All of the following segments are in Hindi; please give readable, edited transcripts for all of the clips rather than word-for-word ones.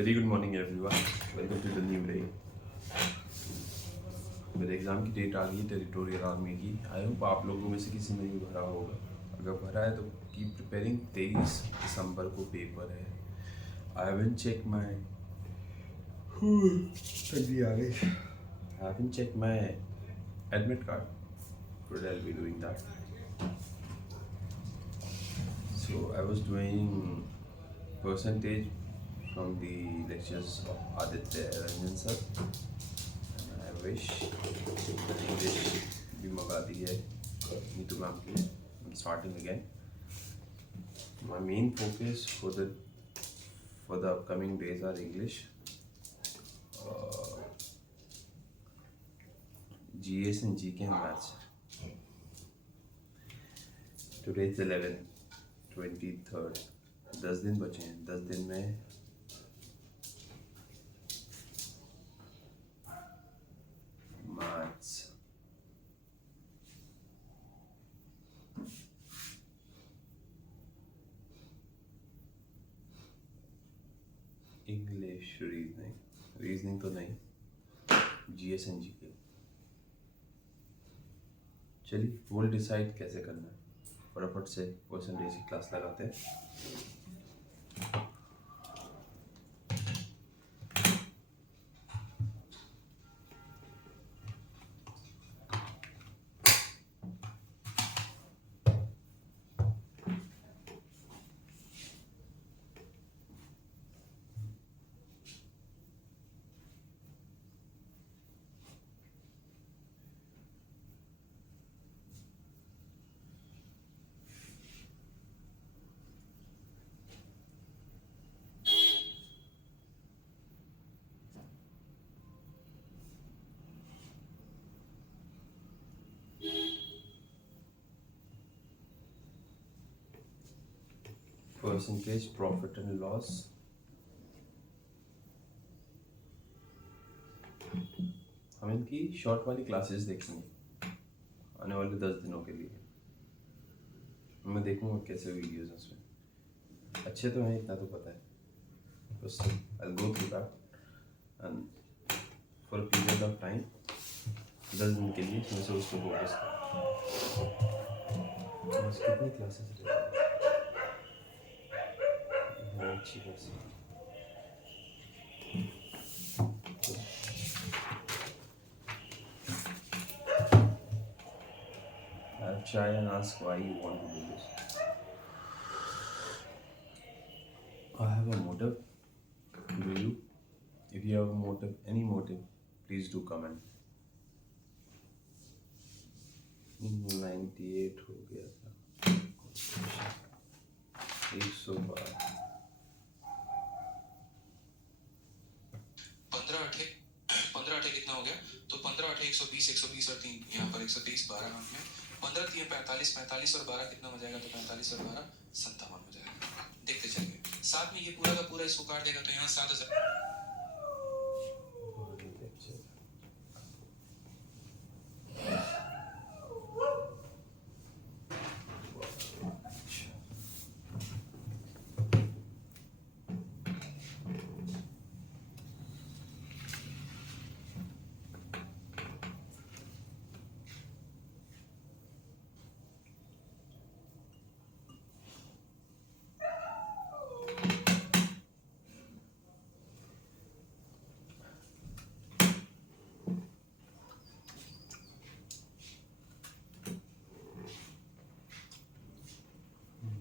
Very good morning everyone, welcome to the new day. मेरे एग्ज़ाम की डेट आ गई टेरिटोरियल आर्मी की। आई होप आप लोगों में से किसी ने भी भरा होगा। अगर भरा है तो कीप प्रिपेयरिंग। 23 दिसंबर को पेपर है। आई हैवंट चेक माई ठंडी आ गई। I haven't check my admit card. Today I will be doing that. So I was doing percentage from the lectures of Aditya Ranjan sir. And I wish the English भी मंगा दी है नीतू मैम की। I'm starting again. My main focus for the upcoming days are English, GS and GK and maths. Today is 11th, 23rd. 10 दिन बचे हैं। 10 दिन में मैथ्स, इंग्लिश, रीजनिंग तो नहीं, GS एंड GK। चलिए गोल डिसाइड कैसे करना है, फटाफट से परसेंटेज की क्लास लगाते हैं। Percentage profit and loss. हम इनकी शॉर्ट वाली क्लासेस देखेंगे आने वाले 10 दिनों के लिए। मैं देखूंगा कैसे वीडियोस उसमें अच्छे तो हैं, इतना तो पता है। बस I go through that and for a period of time 10 दिन के लिए मैं से उसको फोकस कितनी क्लासेस अच्छी खासी। I'll try and ask why you want to do this. I have a motive. Do you? If you have a motive, any motive, please do comment. 98 हो गया था। 112। 15 8 कितना हो गया? तो 15 8 120 और 3 यहाँ पर 123 12 हाथ में 15 3 45 45 और 12 कितना हो जाएगा? तो 45 और 12 57 हो जाएगा। देखते चलिए साथ में ये पूरा का पूरा इसको काट देगा तो यहाँ 7000।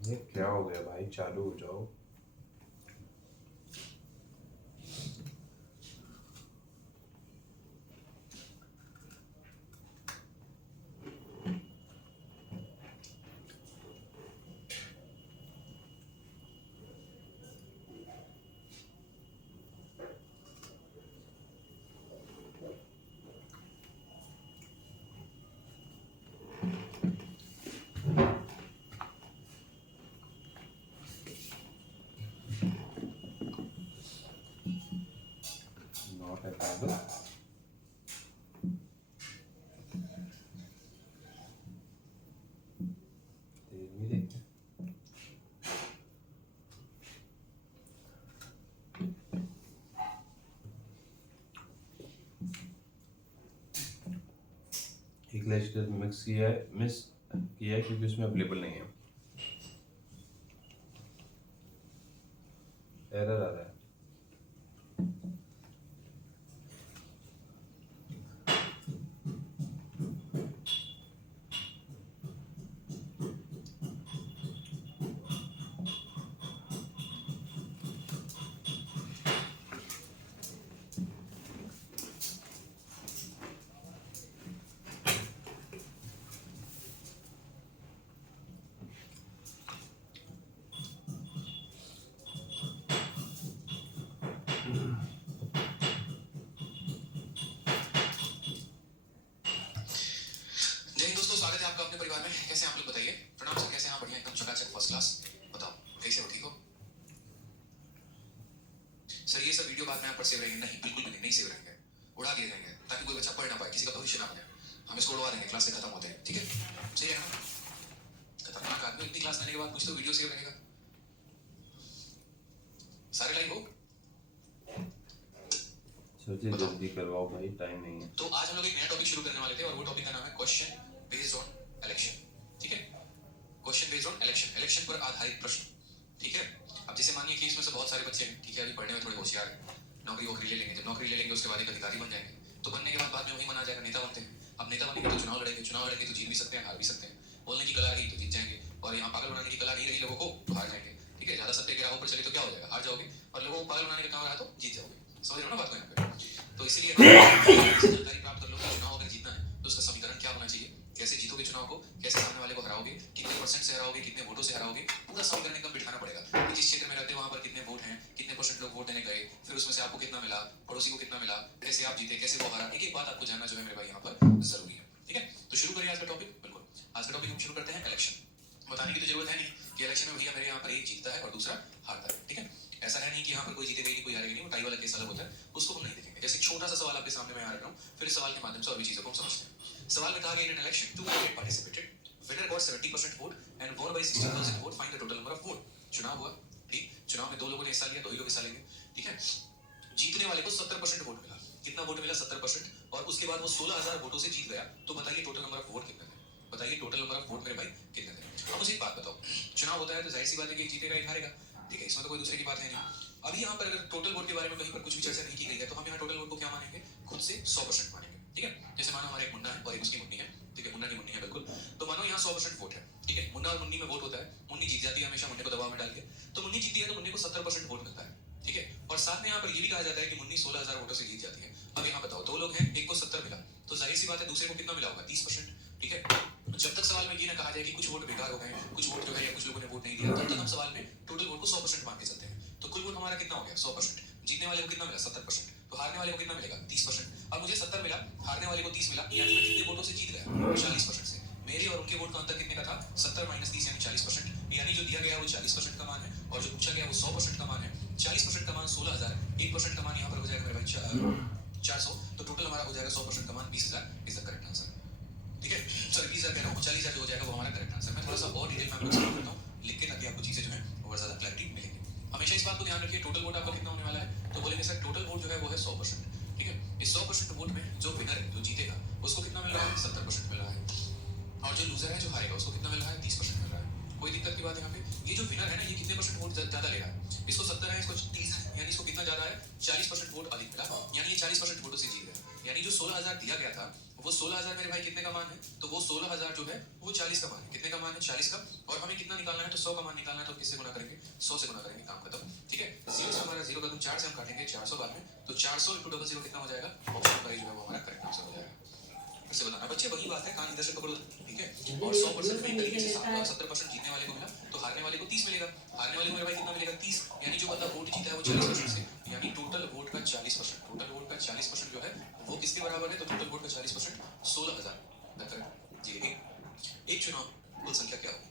ये क्या हो गया भाई? चालू हो जाओ। Not a problem. देखते हैं। लेक्चर मिस किया है क्योंकि उसमें अवेलेबल नहीं है, एरर आ रहा है। जय हिंद दोस्तों, स्वागत है आपका अपने परिवार में। कैसे हैं आप लोग बताइए? प्रणाम सर, कैसे हैं आप? बढ़िया, एकदम चकाचक, फर्स्ट क्लास। बताओ कैसे हो, ठीक हो? सर ये सब वीडियो बाद में आप पर सेव रहेंगे? नहीं, बिल्कुल भी नहीं सेव रहेंगे, उड़ा दिए जाएंगे ताकि कोई बच्चा पढ़ ना पाए, किसी का भविष्य ना बने। हम इसको उड़वा देंगे क्लास से खत्म होते हैं, ठीक है? सही है ना? खतरनाक आदमी, इतनी क्लास लेने के बाद कुछ तो वीडियो सेव रहेगा। सारे लाइव हो? सोचिए जल्दी करवाओ भाई, टाइम नहीं है। तो आज हम लोग एक नया टॉपिक शुरू करने वाले थे और वो टॉपिक का नाम है क्वेश्चन बेस्ड ऑन इलेक्शन, ठीक है? क्वेश्चन बेस्ड ऑन इलेक्शन पर आधारित प्रश्न, ठीक है? अब जैसे मानिए कि इसमें से बहुत सारे बच्चे हैं, ठीक है, अभी पढ़ने में थोड़े होशियार हैं, नौकरी वोकरी ले लेंगे। जब नौकरी ले लेंगे उसके बाद एक अधिकारी बन जाएंगे, तो बनने के बाद में वही माना जाएगा, नेता बनते हैं। अब नेता बनेंगे तो चुनाव लड़ेंगे तो जीत भी सकते हैं, हार भी सकते हैं। बोलने की कला रही तो जीत जाएंगे, और यहाँ पागल बनाने की कला नहीं रही लोगों को तो हार जाएंगे, ठीक है? ज्यादा सत्य के राहों पर चले तो क्या हो जाएगा, हार जाओगे, और लोगों को पागल बनाने का काम रहा तो जीत जाओगे। समझ रहे हो ना बात को यहाँ पे? तो इसीलिए जानकारी प्राप्त कर लो कि चुनाव अगर जीतना है तो उसका समीकरण क्या होना चाहिए, कैसे जीतोगे चुनाव को, कैसे सामने वाले को हराओगे, कितने परसेंट से हराओगे, कितने वोटों से हराओगे, पूरा समीकरण एकदम बिठाना पड़ेगा कि जिस क्षेत्र में रहते हो वहां पर कितने वोट हैं, कितने परसेंट लोग वोट देने गए, फिर उसमें से आपको कितना मिला, पड़ोसी को कितना मिला, कैसे आप जीते, कैसे वो हरा। एक एक बात आपको जानना जो है मेरे भाई यहाँ पर जरूरी है, ठीक है? तो शुरू करिए आज का टॉपिक। बिल्कुल, आज का टॉपिक हम शुरू करते हैं इलेक्शन। बताने की तो जरूरत है नहीं कि इलेक्शन में भैया मेरे यहाँ पर एक जीतता है और दूसरा हारता है, ठीक है? ऐसा है नहीं कि यहाँ पर कोई जीतेगा नहीं, कोई हारेगा नहीं, वो टाई वाला केस अलग होता है, उसको हम नहीं देखेंगे। जैसे छोटा सा सवाल आपके सामने मैं आ रहा हूँ, फिर इस सवाल के माध्यम से और भी चीजों को हम समझते हैं। सवाल में कहा गया in election 2 candidate participated, winner got 70% vote and won by 60,000 vote, find the total number of vote. चुनाव हुआ, ठीक? चुनाव में दो लोगों ने हिस्सा लिया, दो ही लोग हिस्सा लेंगे, ठीक है? जीतने वाले को 70% वोट मिला। कितना वोट मिला? 70%। और उसके बाद वो 16,000 वोटों से जीत गया। तो बताइए टोटल नंबर ऑफ वोट कितने थे? बताइए टोटल नंबर ऑफ वोट मेरे भाई कितने थे? अब मुझे एक बात बताओ, चुनाव होता है तो जाहिर सी बात है कि एक जीतेगा एक हारेगा, ठीक है? इसमें तो कोई दूसरे की बात है नहीं। अभी यहाँ पर अगर टोटल वोट के बारे में कहीं पर कुछ भी चर्चा नहीं की गई है तो हम यहाँ टोटल वोट को क्या मानेंगे? खुद से 100% मानेंगे, ठीक है? जैसे मानो हमारा एक मुन्ना है और एक उसकी मुन्नी है, ठीक है? मुन्ना की मुन्नी है, बिल्कुल। तो मानो यहाँ 100% वोट है, ठीक है? मुन्ना और मुन्नी में वोट होता है, मुन्नी जीत जाती है हमेशा मुन्ने को दबाव में डाल के, तो मुन्नी जीती है तो मुन्ने को 70% वोट मिलता है, ठीक है? और साथ में यहाँ पर ये भी कहा जाता है कि मुन्नी 16,000 वोटों से जीत जाती है। अब यहाँ बताओ, दो लोग हैं, एक को 70 मिला, तो जाहिर सी बात है दूसरे को कितना मिला होगा? 30%, ठीक है? जब तक सवाल में ये ना कहा जाए कि कुछ वोट बेकार हो गए, कुछ वोट जो है या कुछ लोगों ने वोट नहीं दिया, तब तक हम सवाल में टोटल वोट को 100% मान के चलते हैं। तो कुल वोट हमारा कितना हो गया? 100%। जीतने वाले को कितना मिला? 70%। तो हारने वाले को कितना मिलेगा? 30%। अब मुझे 70 मिला, हारने वाले को 30 मिला, यानी मैं कितने वोटों से जीत गया? 40% से। मेरे और उनके वोट का अंतर कितने का था? 70 माइनस 30 यानी 40%। यानी जो दिया गया वो 40% का मान है और जो पूछा गया वो 100% का मान है। 40% का मान 16,000, 1% का मान यहाँ पर हो जाएगा मेरे भाई 400, तो टोटल हमारा हो जाएगा 100% का मान 20,000 इज द करेक्ट आंसर, ठीक है? सॉरी 20,000 कह रहा हूँ, 40,000 जो हो जाएगा वो हमारा करेक्ट आंसर। मैं थोड़ा सा और डिटेल में आपको एक्सप्लेन करता हूँ लिख के, ताकि आपको चीजें जो है और ज्यादा क्लैरिटी मिलेगी। हमेशा इस बात को ध्यान रखिए, टोटल वोट आपका कितना होने वाला है? तो बोलेंगे सर टोटल वोट जो है वो है 100%, ठीक है? इस 100% वोट में जो विनर है, जो जीतेगा, उसको कितना मिल रहा है? 70% मिल रहा है, और जो लूजर है, जो हारेगा, उसको कितना मिल रहा है? 30% मिल रहा है। कोई दिक्कत की बात है यहाँ पे? ये जो विनर है ना, ये कितने परसेंट वोट ज्यादा ले रहा है? इसको 70 है, इसको 30 है, यानी इसको कितना ज्यादा है? 40% वोट अधिक मिला, यानी ये 40% वोटों से जीत गया। यानी जो 16,000 दिया गया था, वो 16,000 मेरे भाई कितने का मान है? तो वो 16,000 जो है वो 40 का मान है। कितने का मान है? 40 का। और हमें कितना निकालना है? तो 100 का मान निकालना है, तो किससे गुना करेंगे? 100 से गुना करेंगे, काम खत्म, ठीक है? 0 से हमारा 0 कदम, 4 से हम काटेंगे 400 बाद में, तो 400 × 00 कितना हो जाएगा? ऑप्शन नंबर जो है वो हमारा करेक्ट आंसर हो जाएगा। फिर से बताना बच्चे, वही बात है, कान इधर से पकड़ो, ठीक है? और 100% में तरीके से 70% जीतने वाले को मिला, तो हारने वाले को 30 मिलेगा। हारने वाले को मेरे भाई कितना मिलेगा? 30, यानी जो बंदा वोट जीता है वो 40% से, यानी टोटल वोट का 40%, टोटल वोट का 40% जो है वो किसके बराबर है? तो टोटल वोट का 40% 16,000। जी, एक चुनाव कुल संख्या क्या होगी?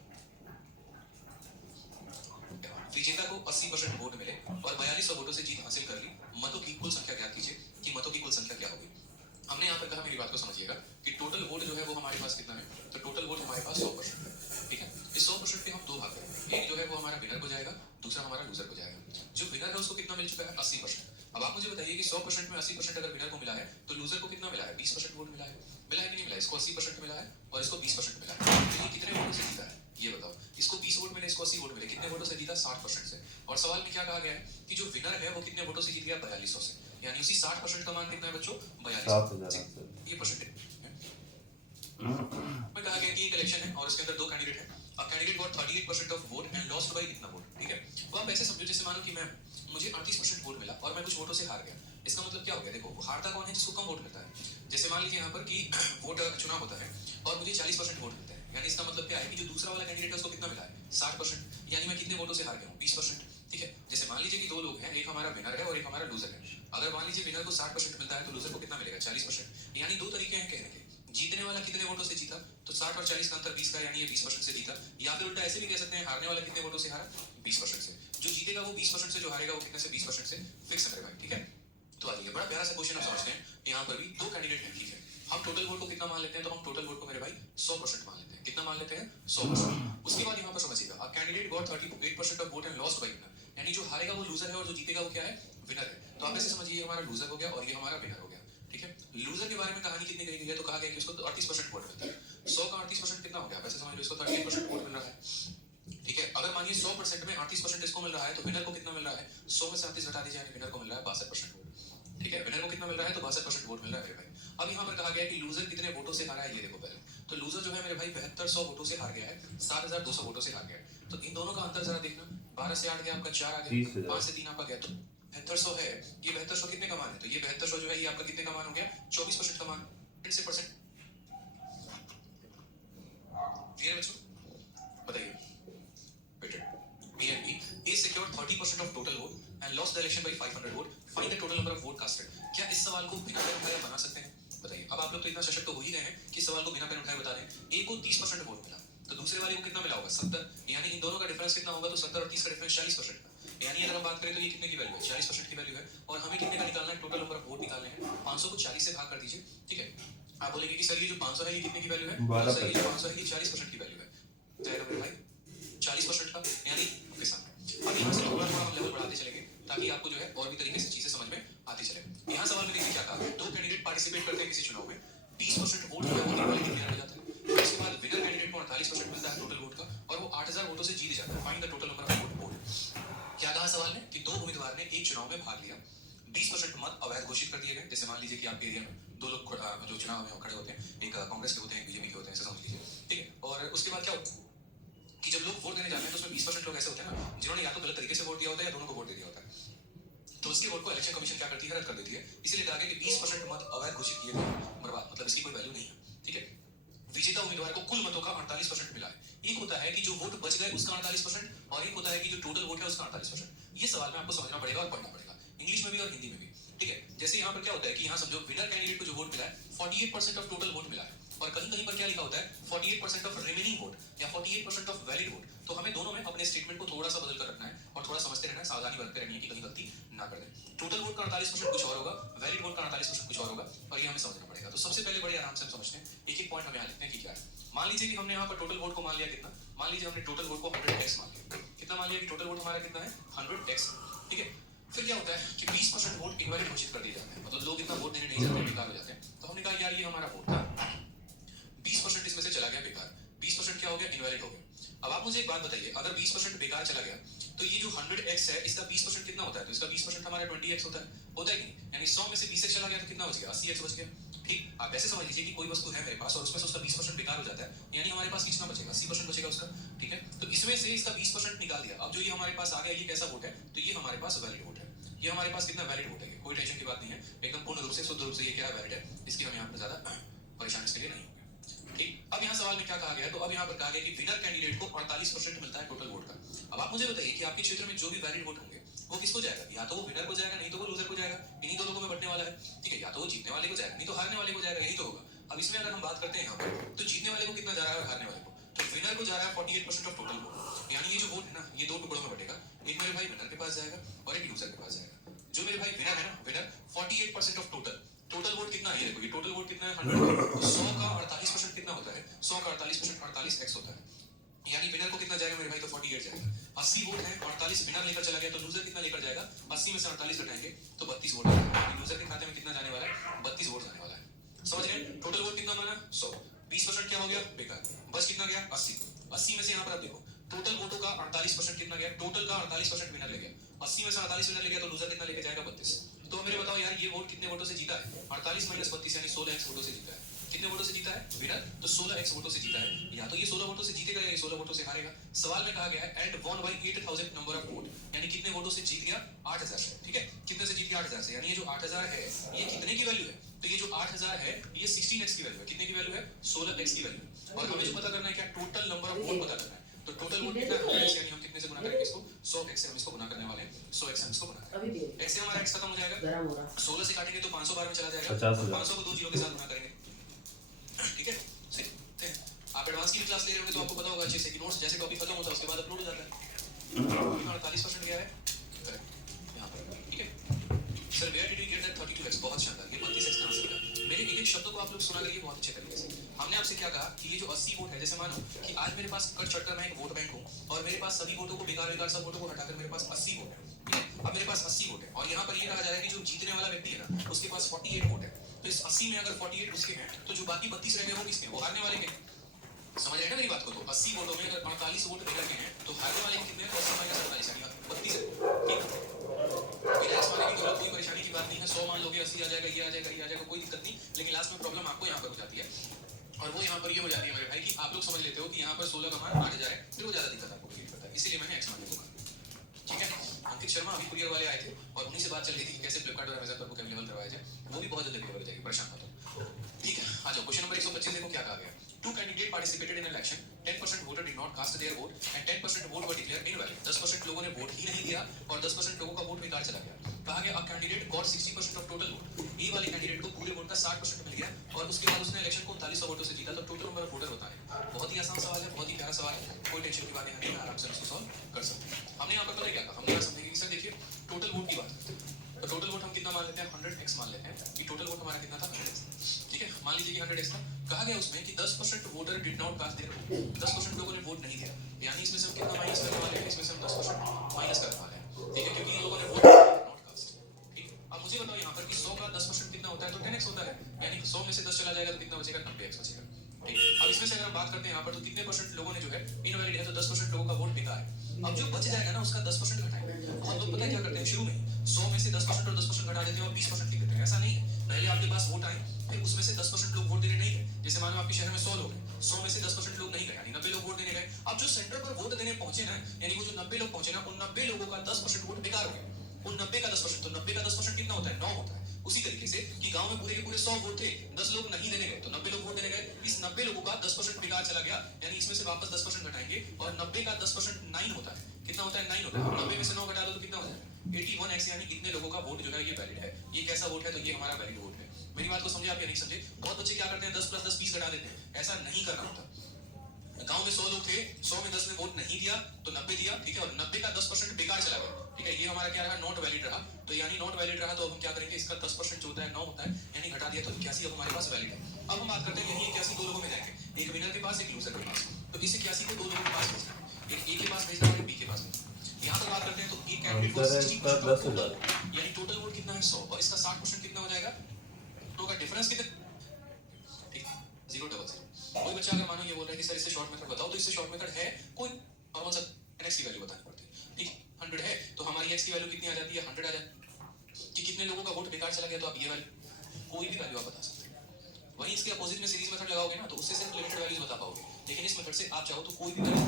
विजेता को 80% वोट मिले और 4200 वोटों से जीत हासिल कर ली। मतों की कुल संख्या ज्ञात कीजिए कि मतों की कुल संख्या क्या होगी। हमने यहाँ पर कहा, मेरी बात को समझिएगा, कि टोटल वोट जो है वो हमारे पास कितना है? तो टोटल वोट हमारे पास 100% है, ठीक है? इस 100% के हम दो भाग करेंगे, एक जो है वो हमारा विनर को जाएगा, दूसरा हमारा लूजर को जाएगा। जो विनर है उसको कितना मिल चुका है? 80%। अब आप मुझे बताइए कि 100% में 80% अगर विनर को मिला है तो लूजर को कितना मिला है? 20% वोट मिला है। मिला है कि नहीं मिला? इसको 80% मिला है और इसको 20% मिला है। तो ये कितने वोटों से जीता है ये बताओ? इसको 20 वोट मिले, इसको 80 वोट मिले, कितने वोटों से जीता? 60% से। और सवाल में क्या कहा गया है कि जो विनर है वो कितने वोटों से जीत गया? 4200 से। यानी उसी 60% का मान कितना है बच्चों? 4200। ये परसेंटेज में कहा गया कि एक इलेक्शन है और इसके अंदर दो कैंडिडेट हैं। A candidate got 38% of vote and lost by इतना वोट, ठीक है? तो आप ऐसे समझो जैसे मानो कि मुझे 38% वोट मिला और मैं कुछ वोटों से हार गया। इसका मतलब क्या हो गया? देखो, हारता कौन है? जिसको कम वोट मिलता है। जैसे मान लीजिए यहाँ पर कि वोट चुनाव होता है और मुझे 40% वोट मिलते हैं, यानी इसका मतलब क्या है कि जो दूसरा वाला कैंडिडेट है उसको कितना मिला है? 60%। यानी मैं कितने वोटों से हार गया हूँ? 20%, ठीक है? जैसे मान लीजिए कि दो लोग हैं, एक हमारा विनर है और एक हमारा लूजर है। अगर मान लीजिए विनर को 60% मिलता है तो लूजर को कितना मिलेगा? 40%। यानी दो तरीके हैं कहने के। जीतने वाला कितने वोटों से जीता? तो 60 और 40 का अंतर 20 का, यानी ये 20% से जीता। या फिर उल्टा ऐसे भी कह सकते हैं, हारने वाला कितने वोटों से हारा? 20% से। जो जीतेगा वो 20% से, जो हारेगा वो कितने से? 20% से। फिक्स है मेरे भाई, ठीक है? तो आइए, बड़ा प्यारा सा क्वेश्चन हम समझते हैं। यहाँ पर भी दो कैंडिडेट हैं, ठीक है? हम टोटल वोट को कितना मान लेते हैं? तो हम टोटल वोट को मेरे भाई 100% मान लेते हैं। कितना मान लेते हैं? 100%। उसके बाद यहाँ पर समझिएगा, a candidate got 38% of vote and lost by winner, यानी जो हारेगा वो लूजर है और जो जीतेगा वो क्या है? विनर है। तो आप ऐसे समझिए, ये हमारा लूजर हो गया और ये हमारा विनर हो गया, ठीक है? लूजर के बारे में कहानी कितनी कही गई है? तो कहा गया कि उसको 38% वोट मिलता है। 100 का 38% कितना हो गया? वैसे समझ लो, इसको 38% वोट मिल रहा है, ठीक है? अगर मानिए 100% में 38% इसको मिल रहा है तो विनर को कितना मिल रहा है? 100 में से 38 घटा दीजिए, यानी विनर को मिल रहा है 62% वोट, ठीक है? विनर को कितना मिल रहा है? तो 62% वोट मिल रहा है मेरे भाई। अब यहाँ पर कहा गया है कि लूजर कितने वोटों से हारा है, ये देखो पहले। तो लूजर जो है मेरे भाई 7200 वोटों से हार गया है, 7200 वोटों से हार गया है। तो इन दोनों का अंतर जरा देखना, 12 से 8 गया आपका, 4 आ गया, 5 से 3 आपका गया, तो 7200 है। ये 7200 कितने का मान है? तो ये 7200 जो है ये आपका कितने का मान हो गया? 24% का मान। से परसेंट क्लियर है बच्चों? बताइए। BNP is secured 30% of total vote and lost the election by 500 vote. Find the total number of vote casted. क्या इस सवाल को बिना पेन उठाए बना सकते हैं? बताइए। अब आप लोग तो इतना सशक्त तो हो ही गए हैं कि सवाल को बिना पेन उठाए बता रहे हैं। एक को 30% वोट मिला तो दूसरे वाले को कितना मिला होगा? 70। यानी इन दोनों का डिफरेंस कितना होगा? तो 70 और 30 का डिफरेंस 40% का। यानी अगर हम बात करें तो ये कितने की वैल्यू है? 40% की वैल्यू है। और हमें कितने का निकालना है? टोटल नंबर ऑफ वोट निकालने हैं। 500 को 40 से भाग कर दीजिए, ठीक है? आप बोलेंगे कि सर ये जो 500 है ये कितने की वैल्यू है? तो सर ये जो 500 है ये 40% की वैल्यू है। जाएगा मेरे भाई 40% का, यानी आपके सामने। अब यहाँ से थोड़ा थोड़ा हम लेवल बढ़ाते चलेंगे ताकि आपको जो है और भी तरीके से चीजें समझ में आती चले। यहाँ सवाल में देखिए क्या कहा, दो कैंडिडेट पार्टिसिपेट करते हैं किसी चुनाव में, 20% वोट जो है वो इक्वालिटी क्लियर हो जाता है। उसके बाद विनर कैंडिडेट को 48% मिलता है टोटल वोट का और वो 8000 वोटों से जीत जाता है। Find the total number of vote polled. क्या कहा सवाल में कि दो उम्मीदवार ने एक चुनाव में भाग लिया, 20% मत अवैध घोषित कर दिए गए। जैसे मान लीजिए कि आपके एरिया में दो लोग जो चुनाव में खड़े होते हैं, एक कांग्रेस के होते हैं, एक बीजेपी के होते हैं, ऐसा समझ लीजिए, ठीक है? और उसके बाद क्या होता है कि जब लोग वोट देने जाते हैं तो उसमें 20% लोग ऐसे होते हैं ना जिन्होंने या तो गलत तरीके से वोट दिया होता है या दोनों को वोट दे दिया होता है। तो उसके वोट को इलेक्शन कमीशन क्या करती है? रद्द कर देती है। इसीलिए कहा गया कि 20% मत अवैध घोषित किए गए, बर्बाद, मतलब इसकी कोई वैल्यू नहीं है, ठीक है? विजेता उम्मीदवार को कुल मतों का 48% मिला है। एक होता है कि जो वोट बच गए उसका 48% और एक होता है कि जो टोटल वोट है उसका 48%। ये सवाल में आपको समझना पड़ेगा और पढ़ना पड़ेगा, इंग्लिश में भी और हिंदी में भी, ठीक है? जैसे यहाँ पर क्या होता है कि यहाँ समझो विनर कैंडिडेट को जो वोट मिला है 48% ऑफ टोटल वोट मिला है और कहीं कहीं पर क्या लिखा होता है 48% ऑफ रिमेनिंग वोट या 48% ऑफ वैलिड वोट। तो हमें दोनों में अपने स्टेटमेंट को थोड़ा सा बदल कर रखना है और थोड़ा समझते रहना है, सावधानी बरतते रहनी है कि कहीं गलती ना कर दें। टोटल वोट का 48% कुछ और होगा, वैलिड वोट का 48% कुछ और होगा और ये हमें समझना पड़ेगा। तो सबसे पहले बड़े आराम से हम समझते हैं, एक एक पॉइंट हमें यहाँ लिखते हैं कि क्या है। मान लीजिए कि हमने यहाँ पर टोटल वोट को मान लिया कितना? मान लीजिए हमने टोटल वोट को 100x मान लिया। कितना मान लिया कि टोटल वोट हमारा कितना है? 100x, ठीक है? फिर क्या होता है कि 20% वोट इनवैलिड घोषित कर दिए जाते हैं, मतलब लोग इतना वोट देने नहीं जाते, बेकार हो जाते हैं। तो हमने कहा यार ये हमारा वोट था, 20% इसमें से चला गया बेकार, 20% क्या हो गया? इनवैलिड हो गया। अब आप मुझे एक बात बताइए, अगर 20% बेकार चला गया तो ये जो 100x है इसका 20% कितना होता है? तो इसका 20% हमारा 20x होता है, होता है कि नहीं? यानी 100 में से 20x चला गया तो कितना बच गया? 80x बच गया, ठीक? आप ऐसे समझ लीजिए कि कोई वस्तु है मेरे पास और उसमें से उसका 20% बेकार हो जाता है, यानी हमारे पास कितना बचेगा? 80% बचेगा उसका, ठीक है? तो इसमें से इसका 20% निकाल दिया। अब जो ये हमारे पास आ गया ये कैसा वोट है? तो ये हमारे पास वैलिड वोट है। ये हमारे पास कितना वैलिड वोट है? कोई टेंशन की बात नहीं है, एकदम पूर्ण रूप से शुद्ध रूप से ये क्या है? वैलिड है। इसकी हम यहाँ पर ज्यादा परेशान इसके लिए नहीं होंगे, ठीक? अब यहाँ सवाल में क्या कहा गया है? तो अब यहाँ पर कहा गया कि विनर कैंडिडेट को 48% मिलता है टोटल वोट का। अब आप मुझे बताइए कि आपके क्षेत्र में जो भी वैलिड वोट होंगे वो किसको जाएगा? या तो वो विनर को जाएगा, नहीं तो वो लूजर को जाएगा। इन्हीं दो लोगों में बंटने वाला है, ठीक है? या तो वो जीतने वाले को जाएगा, नहीं तो हारने वाले को जाएगा, यही तो होगा। अब इसमें अगर हम बात करते हैं यहाँ पर तो जीतने वाले को कितना जा रहा है और हारने वाले को? तो विनर को जा रहा है 48% ऑफ टोटल वोट, यानी ये जो वोट है ना ये दो टुकड़ों में बटेगा, एक मेरे भाई विनर के पास जाएगा और एक लूजर के पास जाएगा। जो मेरे भाई विनर है ना, विनर 48% ऑफ टोटल वोट कितना है? देखो ये टोटल वोट कितना है? 100। 100 का 48% कितना होता है? 100 का 48% 48x होता है, यानी विनर को कितना जाएगा मेरे भाई? तो 48 जाएगा। 80 वोट है, 48 विनर लेकर चला गया तो लूजर कितना लेकर जाएगा? 80 में से 48 घटाएंगे तो 32 वोट आएगा। लूजर के खाते में कितना जाने वाला है? 32 वोट जाने वाला है। समझ गए? टोटल वोट कितना माना 100, 20% क्या हो गया बेकार, बस कितना गया 80, 80 में से यहाँ पर आप देखो टोटल वोटों का 48% कितना गया, टोटल का 48% विनर ले गया, 80 में से 48 विनर ले गया तो लूजर कितना लेके जाएगा 32। तो मेरे बताओ यार ये वोट कितने वोटों से जीता है, 48 माइनस 32 यानी 16x वोटों से जीता है। कितने वोटों से जीता है विनर, तो 16x वोटों से जीता है, या तो ये 16 वोटों से जीतेगा या ये 16 वोटों से हारेगा। सवाल में कहा गया है and won bye 8000 number of vote, यानी कितने वोटों से जीत गया 8000 से, ठीक है, कितने से जीत गया 8000 से, यानी ये जो 8000 है ये कितने की वैल्यू है, तो ये जो 8000 है ये 16x की वैल्यू है, कितने की वैल्यू है 16x की वैल्यू है। और हमें जो पता करना है क्या टोटल नंबर ऑफ वोट पता करना है, तो टोटल वोट कितना है 100x, यानी हम कितने से गुना करेंगे इसको 100x से हम इसको गुना करने वाले हैं, 100x से हम इसको गुना करेंगे, x से हमारा x खत्म हो जाएगा, 16 से काटेंगे तो 500 बार में चला जाएगा, 500 को 2 जीरो के साथ गुना करेंगे, ठीक है। सही, आप एडवांस की क्लास ले रहे होंगे तो आपको पता होगा अच्छे से कि नोट्स जैसे टॉपिक खत्म होता है उसके बाद अपलोड हो जाता है। 48% गया है यहाँ पर, ठीक है। Sir where did you get that 32x, बहुत शानदार, ये 32x कहां से मिला, मेरे एक एक शब्दों को आप लोग सुना करिए बहुत अच्छे तरीके से। हमने आपसे क्या कहा कि ये जो 80 वोट है, जैसे मानो कि आज मेरे पास कट चढ़कर मैं एक वोट बैंक हूं और मेरे पास सभी वोटों को बेकार सब वोटों को हटाकर मेरे पास 80 वोट है, ठीक है। अब मेरे पास 80 वोट है और यहाँ पर ये कहा जा रहा है कि जो जीतने वाला व्यक्ति है ना उसके पास 48 वोट है, तो इस 80 में अगर 48 उसके हैं तो जो बाकी 32 रह गए वो किसके, वो हारने वाले के, समझ रहे हैं ना मेरी बात को। तो 80 वोटों में अगर 48 वोट विनर के हैं तो हारने वाले कितने हैं, तो 80 माइनस 48 यानी 32 है, ठीक। रिलैक्स मानने की कोई परेशानी की बात नहीं है, 100 मान लोगे 80 आ जाएगा, ये आ जाएगा, ये आ जाएगा, कोई दिक्कत नहीं, लेकिन लास्ट में प्रॉब्लम आपको यहाँ पर हो जाती है और वो यहाँ पर ये हो जाती है मेरे भाई कि आप लोग समझ लेते हो कि यहाँ पर 16 का मान 8000 है, फिर वो ज्यादा दिक्कत आपको फील करता है, इसीलिए मैंने x मानने को कहा, ठीक है। अंकित शर्मा अभी कुरियर वाले आए थे और उन्हीं से बात चल रही थी कि कैसे फ्लिपकार्ट और अमेज़न पर बुक अवेलेबल करवाया जाए, वो भी बहुत जल्दी अवेलेबल हो जाएगी, परेशान मत हो, ठीक है। आ जाओ क्वेश्चन नंबर 125 देखो क्या कहा गया। Two candidates participated in an election. 10% voter did not cast their vote and 10% vote were declared invalid. 10% लोगों ने वोट ही नहीं दिया और 10% लोगों का वोट बेकार चला गया। कहा गया a candidate got 60% of total vote. ए वाले कैंडिडेट को पूरे वोट का 60% मिल गया और उसके बाद उसने इलेक्शन को 3900 वोटों से जीता, तो टोटल नंबर ऑफ वोटर बताएं। बहुत ही आसान सवाल है, बहुत ही प्यारा सवाल है, कोई टेंशन की बात नहीं है, आराम से इसको सॉल्व कर सकते हैं। हमने यहाँ पर पता क्या कहा, हमने यहाँ समझेंगे कि सर देखिए टोटल वोट की बात करते हैं, तो टोटल वोट हम कितना मान लेते हैं 100x मान लेते हैं कि टोटल वोट हमारा कितना था 100x, ठीक है। मान लीजिए कि 100x था, कहा गया उसमें कि 10% voter did not cast their vote, 10% लोगों ने वोट नहीं दिया, यानी इसमें से हम कितना माइनस करने वाले हैं, इसमें से हम 10% माइनस करने वाले हैं, ठीक है, क्योंकि इन लोगों ने वोट नॉट कास्ट, ठीक। अब मुझे बताओ यहाँ पर कि 100 का 10% कितना होता है, तो 10x होता है, यानी 100 में से 10 चला जाएगा तो कितना बचेगा 90x बचेगा, ठीक। अब इसमें से अगर हम बात करते हैं यहाँ पर तो कितने परसेंट लोगों ने जो है इनवैलिड है, तो 10% लोगों का वोट बेकार है। अब जो बच जाएगा ना उसका 10% घटाएंगे, हम लोग पता है क्या करते हैं शुरू में 100 में से 10% और 10% घटा देते हैं और 20% लिख देते हैं, ऐसा नहीं है। पहले आपके पास वोट आए, फिर उसमें से 10% लोग वोट देने नहीं गए, जैसे मानो आपके शहर में 100 लोग हैं, 100 में से 10% लोग नहीं गए यानी 90 लोग वोट देने गए। अब जो सेंटर पर वोट देने पहुंचे ना, यानी वो जो 90 लोग पहुंचे ना, उन 90 लोगों का 10% वोट बेकार हो गया, उन 90 का 10%, तो 90 का 10% कितना होता है 9 होता है। उसी तरीके से कि गांव में पूरे के पूरे 100 वोट थे, 10 लोग नहीं देने गए तो 90 लोग वोट देने गए, इस 90 लोगों का 10% बेकार चला गया, यानी इसमें से वापस 10% घटाएंगे और 90 का 10% 9 होता है, कितना होता है 9 होता है। 90 में से 9 घटा दो तो कितना हो जाएगा 81x, यानी इतने लोगों का वोट जो है ये वैलिड है। ये कैसा वोट है, तो ये हमारा वैलिड वोट है। मेरी बात को समझे आप या नहीं समझे। बहुत बच्चे क्या करते हैं 10 + 10 20 घटा देते हैं, ऐसा नहीं करना होता। गांव में 100 लोग थे, 100 में 10 ने वोट नहीं दिया तो 90 दिया, ठीक है, और 90 का 10% बेकार चला गया, ठीक है, ये हमारा क्या रहा नॉट वैलिड रहा, तो यानी नॉट वैलिड रहा तो अब हम क्या करेंगे इसका 10% जो होता है 9 होता है, यानी घटा दिया तो 81 अब हमारे पास वैलिड है। अब हम बात करते हैं यही 81 दो लोगों में जाएंगे, एक विनर के पास एक लूजर के पास, तो इस 81 को दो लोगों के पास भेजना है, एक ए के पास भेजना है और बी के पास भेजना। यहाँ पर बात करते हैं तो एक कैंडिडेट को 60% यानी टोटल वोट कितना है 100 और इसका 60% कितना हो जाएगा, तो का डिफरेंस कितना, ठीक 000। कोई बच्चा अगर मानो ये बोल रहा है कि सर इससे शॉर्ट मेथड बताओ, तो इससे शॉर्ट मेथड है कोई नॉर्मल सा x की वैल्यू बतानी पड़ती है, ठीक 100 है तो हमारी x की वैल्यू कितनी आ जाती है 100 आ जाती है, कि कितने लोगों का वोट बेकार चला गया, तो आप ये वैल्यू कोई भी वैल्यू आप बता सकते हैं। वहीं इसके अपोजिट में सीरीज मेथड लगाओगे ना तो उससे सिर्फ लिमिटेड वैल्यूज बता पाओगे, लेकिन इस मेथड से आप चाहो तो कोई भी वैल्यू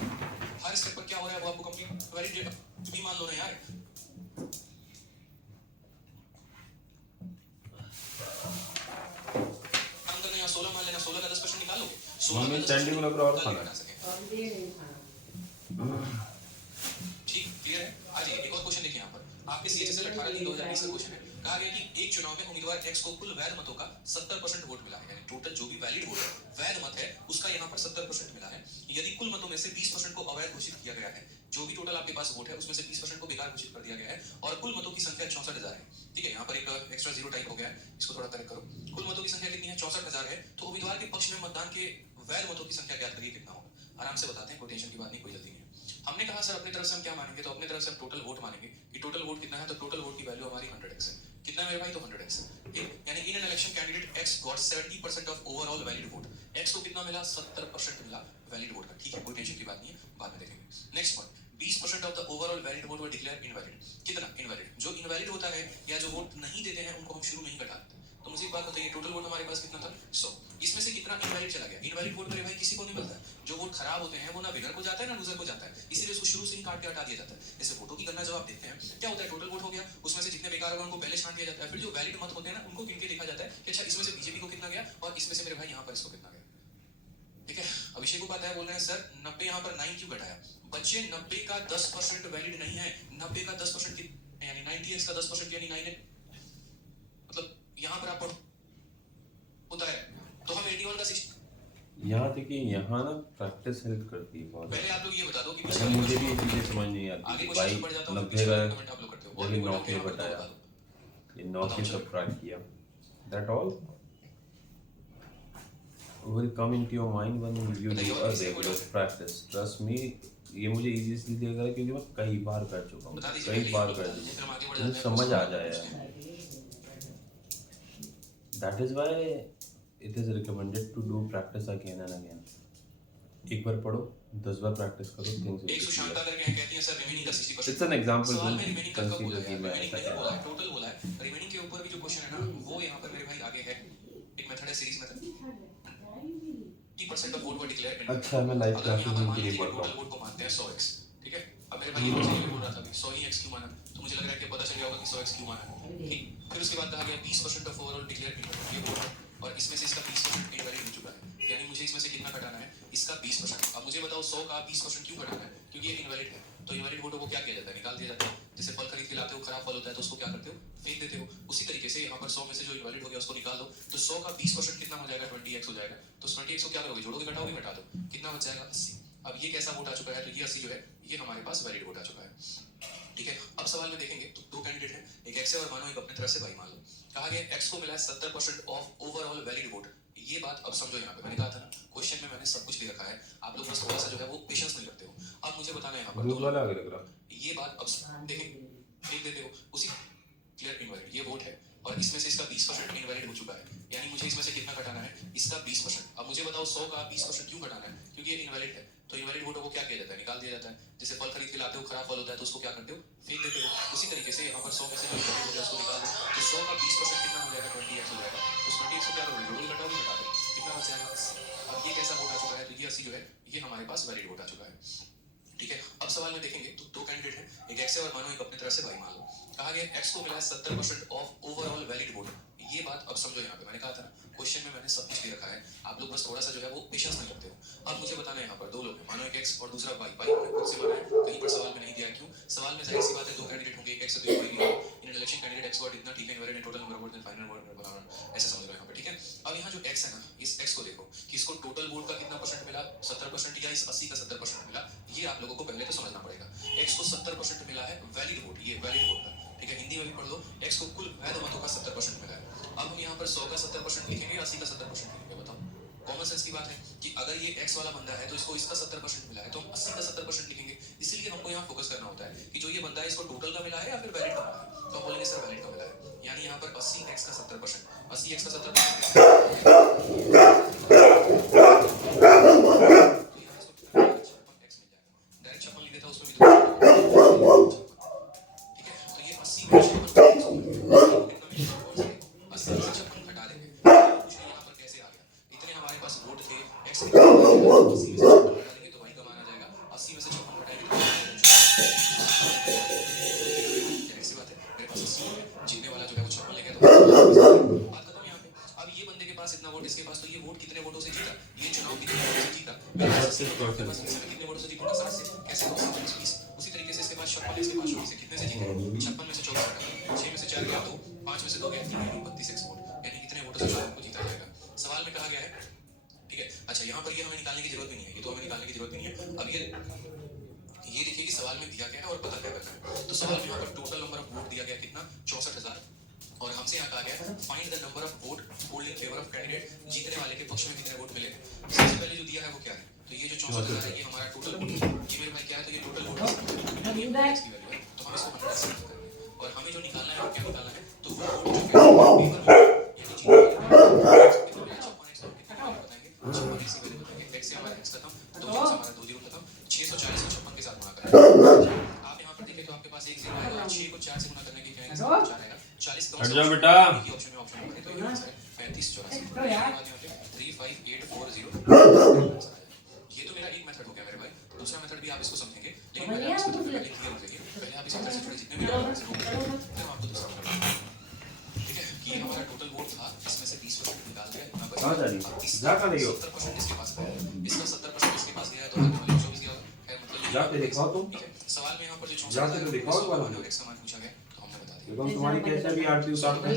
हर स्टेप पर क्या हो रहा है वो आपको कंप्लीट वैलिड भी मान लो ना यार। हम करना यहाँ 16 मान लेना, 16 का 10% निकाल लोगे, 16 का 10% और खाना ठीक क्लियर है। आ जाइए एक और क्वेश्चन देखिए यहाँ पर आपके सीएचएसएल 18/3/2020 का क्वेश्चन है। कहा गया कि एक चुनाव में उम्मीदवार एक्स को कुल वैध मतों का 70% वोट मिला है, यानी टोटल जो भी वैलिड वोट है वैध मत है उसका यहाँ पर 70% मिला है। यदि कुल मतों में से 20% को अवैध घोषित किया गया है, जो भी टोटल आपके पास वोट है उसमें से 20% को बेकार घोषित कर दिया गया है और कुल मतों की संख्या 64,000 है, ठीक है, यहाँ पर एक एक्स्ट्रा जीरो टाइप हो गया है, इसको थोड़ा करेक्ट करो। कुल मतों की संख्या कितनी है 64,000 है, तो उम्मीदवार के पक्ष में मतदान के वैध मतों की संख्या ज्ञात करिए कितना होगा। आराम से बताते हैं, कोई टेंशन की बात नहीं, कोई जल्दी नहीं है। हमने कहा सर अपनी तरफ से हम क्या मानेंगे, तो अपनी तरफ से हम टोटल वोट मानेंगे कि टोटल वोट कितना है, तो टोटल वोट की वैल्यू हमारी 100x है, कितना मेरे भाई, तो 100x है, ठीक, यानी इन an election candidate x got 70% of overall valid vote. x को कितना मिला? 70% मिला वैलिड वोट का। ठीक है, कोई टेंशन की बात नहीं है, बाद में देखेंगे। Next point, 20% of the overall valid vote were declare invalid. कितना इनवैलिड? जो इनवैलिड होता है या जो वोट नहीं देते हैं उनको हम शुरू में ही घटा देते हैं। तो मुझे एक बात बताइए, टोटल वोट हमारे पास कितना था? 100। इसमें से कितना इनवैलिड चला गया? इनवैलिड वोट मेरे भाई किसी को नहीं मिलता है। जो वोट खराब होते हैं वो ना विनर को जाता है ना लूजर को जाता है, इसीलिए उसको शुरू से ही काट के हटा दिया जाता है। जैसे वोटों की गणना जब आप देखते हैं क्या होता है, टोटल वोट हो गया, उसमें से जितने बेकार होगा उनको पहले छांट दिया जाता है, फिर जो वैलिड मत होते हैं ना उनको गिन के देखा जाता है कि अच्छा इसमें से बीजेपी को कितना गया और इसमें से मेरे भाई यहाँ पर इसको कितना गया। ठीक है, अभिषेक उपाध्याय बोल रहे हैं सर 90 यहाँ पर 9 क्यों घटाया? बच्चे 90 का 10% वैलिड नहीं है, 90 का 10% यानी 90x का 10% यानी 9 है, मतलब यहाँ पर आप होता है तो हम 81 का सिस्टम। यहाँ देखिए, यहाँ ना प्रैक्टिस हेल्प करती है बहुत। पहले आप लोग ये बता दो कि अच्छा, मुझे भी ये चीजें समझ नहीं आती कि भाई 90 का आप लोग करते हो जैसे 9 के बताया, ये 9 के सबट्रैक्ट किया, that all will come into your mind when you do a regular practice. Trust me, ये मुझे इजी इसलिए लग रहा है क्योंकि मैं कई बार कर चुका हूँ, कई बार कर चुका हूँ, मुझे समझ आ जाए। That is why it is recommended to do practice again and again. एक बार पढ़ो, 10 बार प्रैक्टिस करो, things will एक be सुशांता clear. करके कहती हैं सर रिमेनिंग का 60%। It's an example सवाल to में रिमेनिंग का कब बोला consider है? कि मैं रिमेनिंग ऐसा नहीं बोला कर है, टोटल बोला है। रिमेनिंग के ऊपर भी जो क्वेश्चन है ना वो यहाँ पर मेरे भाई आगे है, एक मेथड है series method. 50% of vote were declare in. अच्छा, मैं लाइव क्लासेस के लिए पढ़ रहा टोटल हूँ। वोट को मानते हैं 100x। ठीक है, अब मेरे भाई ये मुझे बोल रहा था कि 100 ही x क्यों माना, तो मुझे लग रहा है कि पता चल गया होगा कि 100x क्यों माना। ठीक, फिर उसके बाद कहा गया 20% ऑफ ओवरऑल डिक्लेयर इन ये वोट है और इसमें से इसका 20% इनवैलिड हो चुका है, यानी मुझे इसमें से कितना घटाना है? इसका 20%। अब मुझे बताओ 100 का 20% क्यों घटाना है? क्योंकि ये इनवैलिड है। तो इनवैलिड वोटों को क्या किया जाता है? निकाल दिया जाता है। जैसे फल खरीद के लाते हो, खराब फल होता है तो उसको क्या करते हो? फेंक देते हो। उसी तरीके से यहाँ पर 100 में से जो इनवैलिड हो गया उसको निकाल दो, तो 100 का 20% कितना हो जाएगा? 20x हो जाएगा। तो 20x को क्या करोगे? जोड़ोगे, घटाओगे? घटा दो, कितना बच जाएगा? 80। अब ये कैसा वोट आ चुका है? तो ये 80 जो है ये हमारे पास वैलिड वोट आ चुका है। ठीक है, अब सवाल में देखेंगे तो दो कैंडिडेट हैं, एक x है और मानो एक अपने तरफ से y मान लो। कहा गया x को मिला है 70% ऑफ ओवरऑल वैलिड वोट। ये बात अब समझो, यहाँ पे मैंने कहा था ना क्वेश्चन में मैंने सब कुछ दे रखा है, आप लोग बस थोड़ा सा जो है वो पेशेंस नहीं रखते हो। अब मुझे बताना है यहाँ पर दूध वाला आगे लग रहा, ये बात अब देखें, देख देते हो उसी क्लियर इनवैलिड ये वोट है और इसमें से इसका 20% इनवैलिड हो चुका है, यानी मुझे इसमें से कितना घटाना है? इसका 20%। अब मुझे बताओ 100 का 20% क्यों घटाना है? क्योंकि ये इनवैलिड है। तो इनवैलिड वोटों को क्या किया जाता है? निकाल दिया जाता है। जैसे फल खरीद के लाते हो, खराब फल होता है तो उसको क्या करते हो? फेंक देते हो। उसी तरीके से यहाँ पर 100 में से जो इनवैलिड हो गया उसको निकाल दो, तो 100 का 20% कितना हो जाएगा? 20x हो जाएगा। तो 20x को क्या करोगे? जोड़ोगे, घटाओगे? घटा दो, कितना बच जाएगा? 80। अब ये कैसा वोट आ चुका है? तो ये 80 जो है ये हमारे पास वैलिड वोट आ चुका है। ठीक है, अब सवाल में देखेंगे तो दो कैंडिडेट हैं, एक x है और मानो एक अपने तरफ से y मान लो। कहा गया x को मिला है 70% ऑफ ओवरऑल वैलिड वोट। ये बात अब समझो, यहाँ पे मैंने कहा था ना क्वेश्चन में मैंने सब कुछ दे रखा है, आप लोग बस थोड़ा सा जो है वो पेशेंस नहीं रखते हो। अब मुझे बताना है यहाँ पर दो लोग हैं, मानो एक x और दूसरा y। मैंने खुद से माना है, कहीं पर सवाल में नहीं दिया। क्यों? सवाल में जाहिर सी बात है दो कैंडिडेट होंगे, एक x और एक y होंगे। इन इलेक्शन कैंडिडेट x वर्ड इतना, ठीक है, invalid total number vote then final vote बनाना, ऐसे समझ लो यहाँ पर। ठीक है, अब यहाँ जो x है ना, इस x को देखो कि इसको टोटल वोट का कितना परसेंट मिला? 70% या इस 80 का 70% मिला? ये आप लोगों को पहले तो समझना पड़ेगा। x को 70% मिला है वैलिड वोट, ये वैलिड वोट का। ठीक है, हिंदी में भी पढ़ लो, x को कुल वैध मतों का 70% मिला है। अब हम यहाँ पर 100 का 70% लिखेंगे, 80 का 70% लिखेंगे? बताओ, कॉमन सेंस की बात है कि अगर ये x वाला बंदा है तो इसको इसका 70% मिला है तो हम 80 का 70% लिखेंगे। इसीलिए हमको यहाँ फोकस करना होता है कि जो ये बंदा है इसको टोटल का मिला है या फिर वैलिड का मिला है, तो हम बोलेंगे सर वैलिड का मिला है। यानी यहाँ पर 80x का 70%, 80x का 70%। ठीक है, तो ये 80 में 80 से 56 घटा देंगे। क्वेश्चन यहाँ पर कैसे आ गया? इतने हमारे पास वोट थे, x से 80 में से 56 घटा देंगे तो y का मान आ जाएगा 80 में से 56 घटाएंगे तो जाहिर सी बात है मेरे पास 80 है, जीतने वाला जो है वो 56 लेके तो बात खत्म यहाँ पे। अब ये बंदे के पास इतना वोट, इसके पास, तो ये वोट कितने वोटों से जीता? ये चुनाव कितने वोटों से जीता? मेरे पास 80 वोट, मेरे पास कितने वोटों से जीतूंगा? 60 से। कैसे? 20। उसी तरीके से इसके पास 56 है, इसके पास 24 है, कितने से जीते? 56 में से 24 घटा, 6 में से 4 गया 2, 5 में से 2 गया 3, यानी 32x वोट, यानी कितने वोटों से चुनाव को जीता जाएगा? सवाल में कहा गया है। ठीक है, अच्छा यहाँ पर ये हमें निकालने की जरूरत भी नहीं है, ये तो हमें निकालने की जरूरत भी नहीं है। अब ये देखिए कि सवाल में दिया गया है और पता क्या करना है। तो सवाल में यहाँ पर टोटल नंबर ऑफ वोट दिया गया कितना? 64,000, और हमसे यहाँ कहा गया find the number of vote hold in favour of candidate, जीतने वाले के पक्ष में कितने वोट मिले। सबसे पहले जो दिया है वो क्या है? तो ये जो 64,000 है ये हमारा टोटल वोट है, ये मेरे भाई क्या है? तो ये टोटल वोट है, तो हम इसको 100 से करेंगे और हमें जो निकालना है वो क्या निकालना है? तो वो वोट जो है यानी जीतने वाले 3584 35840। ये तो मेरा एक मेथड हो गया मेरे भाई। दूसरा मेथड भी आप इसको समझेंगे, लेकिन पहले आप इसको पहले क्लियर हो जाइए। पहले आप इस अंदर से थोड़े जितने भी लोग हैं फिर हम आपको दूसरा मेथड, ठीक है। कि ये हमारा टोटल वोट था, इसमें से 20% निकाल दिया, यहाँ पर कहाँ जा रही हो? अब इसका जा कहाँ रही हो? 70% इसके पास गया है, इसका 70% इसके पास गया है, तो आने वाले 24 गया है, मतलब ये जाके दिखाओ तुम। ठीक है। सवाल में यहाँ पर जो जाके तो दिखाओ एक बार और हमको। एक समान पूछा गया तो हमने बता दिया। देखो तुम्हारी कैसे भी आरती उतारते हैं।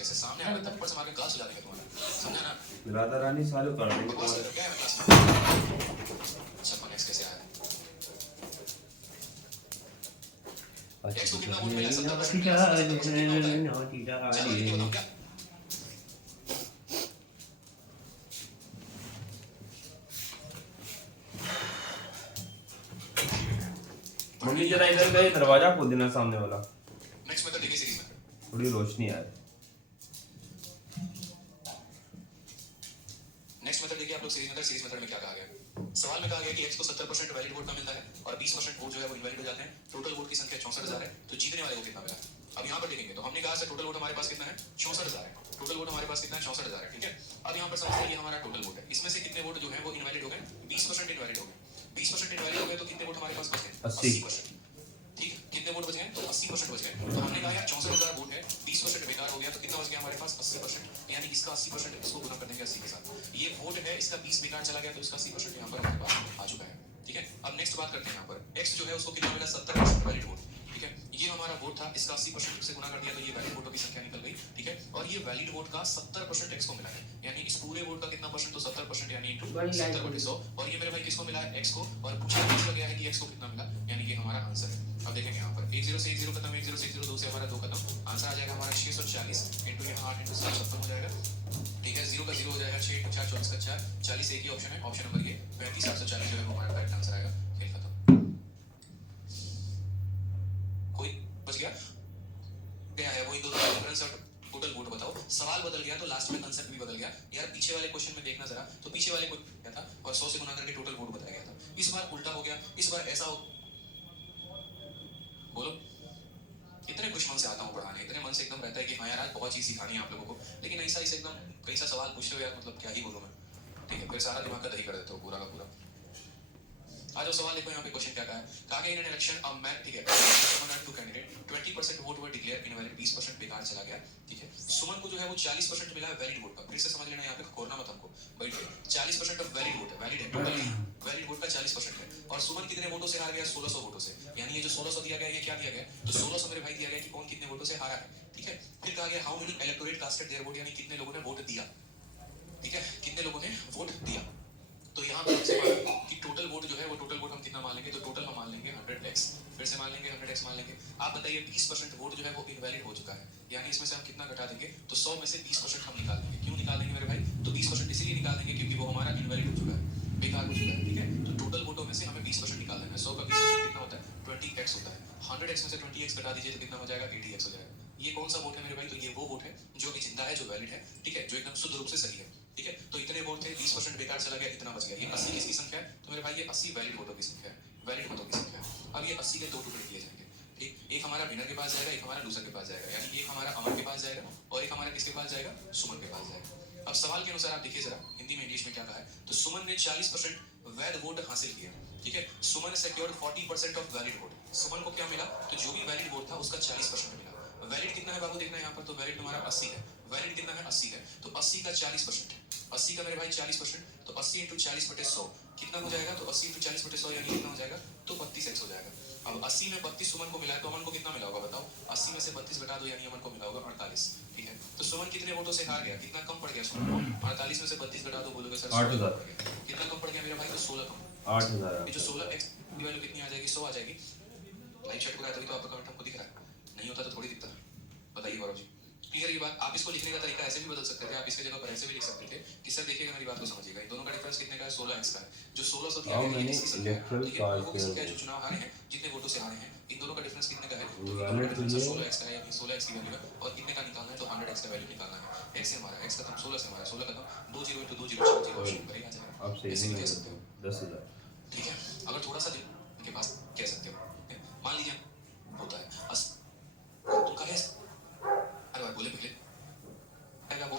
कैसे सामने आकर थप्पड़ से मार के गाल सुझा देगा तुम्हारा, समझा ना? राधा रानी सारे कर देंगे बकवास तुम्हारे। कर क्या है क्लास में? छप्पन एक्स कैसे आया? एक्स को कितना वोट मिला? 70% मिला। 70% कितना होता है? चलो लिख के बताओ क्या? मम्मी जरा इधर गए, दरवाजा खोल देना सामने वाला। नेक्स्ट मेथड देखिए, सीरीज मेथड। थोड़ी रोशनी आए। नेक्स्ट मेथड देखिए आप लोग, सीरीज मेथड। सीरीज मेथड में क्या कहा गया? सवाल में कहा गया कि x को 70% वैलिड वोट का मिलता है और 20% वोट जो है वो इनवैलिड हो जाते हैं। टोटल वोट की संख्या 64,000 है, तो जीतने वाले को कितना मिला? अब यहाँ पर देखेंगे तो हमने कहा से टोटल वोट हमारे पास कितना है? 64,000 है। टोटल वोट हमारे पास कितना है? 64,000 है, ठीक है। अब यहाँ पर समझते हैं ये हमारा टोटल वोट है, इसमें से कितने वोट जो है वो इनवैलिड हो गए? 20% इनवैलिड हो गए। 20% इनवैलिड हो गए तो कितने वोट हमारे पास बच गए? 80%, ठीक है। कितने वोट बच गए? तो 80% बच गए। तो हमने कहा यार 64,000 वोट है, 20% बेकार हो गया, तो कितना बच गया हमारे पास? 80%, यानी इसका 80% इसको गुना कर देंगे 80 के साथ। ये वोट है, इसका 20 बेकार चला गया, तो इसका 80% यहाँ पर हमारे पास आ चुका है, ठीक है। अब नेक्स्ट बात करते हैं यहाँ पर x जो है उसको कितना मिला? 70% वैलिड वोट, ठीक है। ये हमारा वोट था, इसका 80% से गुना कर दिया तो ये वैलिड वोटों की संख्या निकल गई, ठीक है। और ये वैलिड वोट का 70% x को मिला है, यानी इस पूरे वोट का कितना परसेंट? तो 70%, यानी 70/100। और ये मेरे भाई किसको मिला है? x को। और पूछा गया है कि x को कितना मिला, यानी ये हमारा आंसर है। अब देखेंगे यहाँ पर 10 से 10 खत्म, 10 से 2 से हमारा 2 खत्म, आंसर आ जाएगा हमारा 640 इंटू यहाँ 8 इंटू 7 खत्म हो जाएगा, ठीक है। 0 का 0 हो जाएगा, 6 इंटू 4 24 का 4, 40 एक ही ऑप्शन है, ऑप्शन नंबर ये 35,840 जो है वो हमारा करेक्ट आंसर आएगा। खेल खत्म। कोई बच गया? गया है वही दो डिफरेंस और टोटल वोट बताओ। सवाल बदल गया तो लास्ट में कांसेप्ट भी बदल गया यार। पीछे वाले क्वेश्चन में देखना जरा, तो पीछे वाले को क्या था और 100 से गुना करके टोटल वोट बताया गया था। इस बार उल्टा हो गया, इस बार ऐसा हो। बोलो, इतने खुश मन से आता हूँ पढ़ाने, इतने मन से एकदम रहता है कि हाँ यार आज बहुत चीज सिखानी है आप लोगों को, लेकिन ऐसा इसे एकदम कैसा सवाल पूछते हो यार, मतलब क्या ही बोलूं मैं, ठीक है। फिर सारा दिमाग का दही कर देते हो पूरा का पूरा। आज सवाल देखो यहाँ पे क्वेश्चन क्या कहा है? कहा गया in an election a man, ठीक है, Suman and two candidate 20% vote were declare invalid, 20% बेकार चला गया, ठीक है। सुमन को जो है वो 40% मिला है वैलिड वोट का। फिर से समझ लेना, यहाँ पे खोरना मत हमको, बैठिए। 40% ऑफ वैलिड वोट है, वैलिड है, टोटल नहीं, वैलिड वोट का 40% है। और सुमन कितने वोटों से हार गया? 1600 वोटों से, यानी ये जो 1600 दिया गया ये क्या दिया गया? तो 1600 मेरे भाई दिया गया कि कौन कितने वोटों से हारा है, ठीक है। फिर कहा गया how many electorate casted their vote, यानी कितने लोगों ने वोट दिया, ठीक है, कितने लोगों ने वोट दिया। तो यहाँ पर हमसे माना कि टोटल वोट जो है वो टोटल वोट हम कितना मान लेंगे? तो टोटल हम मान लेंगे 100x। फिर से मान लेंगे 100x मान लेंगे। आप बताइए 20% वोट जो है वो इनवैलिड हो चुका है, यानी इसमें से हम कितना घटा देंगे? तो 100 में से 20% हम निकाल देंगे। क्यों निकाल देंगे मेरे भाई? तो 20% इसीलिए निकाल देंगे क्योंकि वो हमारा इनवैलिड हो चुका है, बेकार हो चुका है, ठीक है। तो टोटल वोटों में से हमें 20% निकाल देना है। 100 का 20% कितना होता है? 20x होता है। 100x में से 20x घटा दीजिए तो कितना हो जाएगा? 80x हो जाएगा। ये कौन सा वोट है मेरे भाई? तो ये वो वोट है जो कि जिंदा है, जो वैलिड है, ठीक है, जो एकदम शुद्ध रूप से सही है, ठीक है। तो इतने वोट थे, 20% बेकार चला गया, इतना बच गया। ये 80 किसकी संख्या है? तो मेरे भाई ये 80 वैलिड वोटों की संख्या है, वैलिड वोटों की संख्या है। अब ये 80 के दो टुकड़े किए जाएंगे, ठीक। एक हमारा विनर के पास जाएगा, एक हमारा लूजर के पास जाएगा, यानी एक हमारा अमन के पास जाएगा और एक हमारा किसके पास जाएगा? सुमन के पास जाएगा। अब सवाल के अनुसार आप देखिए जरा, हिंदी में इंग्लिश में क्या कहा है? तो सुमन ने 40% वैध वोट हासिल किया, ठीक है। सुमन ने सिक्योर्ड 40% ऑफ वैलिड वोट। सुमन को क्या मिला? तो जो भी वैलिड वोट था उसका 40% मिला। वैलिड कितना है बाबू? देखना यहाँ पर, तो वैलिड तुम्हारा 80 है। वैलिड कितना है? 80 है। तो 80 का 40%, 80 का मेरे भाई 40%, तो 80 इंटू 40/100 कितना हो जाएगा? तो 80 इंटू 40/100 यानी कितना हो जाएगा? तो 32x हो जाएगा। अब 80 में 32 सुमन को मिला है, तो अमन को कितना मिला होगा बताओ? 80 में से 32 घटा दो, यानी अमन को मिला होगा 48, ठीक है। तो सुमन कितने वोटों से हार गया? कितना कम पड़ गया सुमन को? 48 में से 32 घटा दो, बोलोगे सर 8,000। कितना कम पड़ गया मेरे भाई? तो 16 कम। 8,000। ये जो 16x की वैल्यू कितनी आ जाएगी? 100 आ जाएगी। लाइव चैट पूरा है तभी तो आपका कमेंट हमको दिख रहा है, नहीं होता तो थोड़ी दिखता। बताइए गौरव जी, क्लियर ये बात? आप इसको लिखने का तरीका ऐसे भी बदल सकते थे, आप इसके जगह पर ऐसे भी लिख सकते थे कि सर देखिएगा मेरी बात को समझिएगा, इन दोनों का डिफरेंस कितने का है? 16x का है। जो 1600 दिया गया है ये किसकी संख्या है? तो ये लोगों की संख्या है जो चुनाव हारे हैं, जितने वोटों से हारे हैं। इन दोनों का डिफरेंस कितने का है? तो इन दोनों का डिफरेंस 16x का है, यानी 16x की वैल्यू है। और कितने का निकालना है? तो 100x का वैल्यू निकालना है। x से हमारा x खत्म, 16 से हमारा 16 खत्म, 2 0 इंटू 2 0 4 0 ऑप्शन पर ही आ जाएगा। आप सही ऐसे भी नहीं कह है, सकते हो, 10,000। ठीक है। अगर थोड़ा सा दिन के पास कह सकते हो, मान लीजिए होता है तुम कहे अरे भाई बोले पहले क्या वो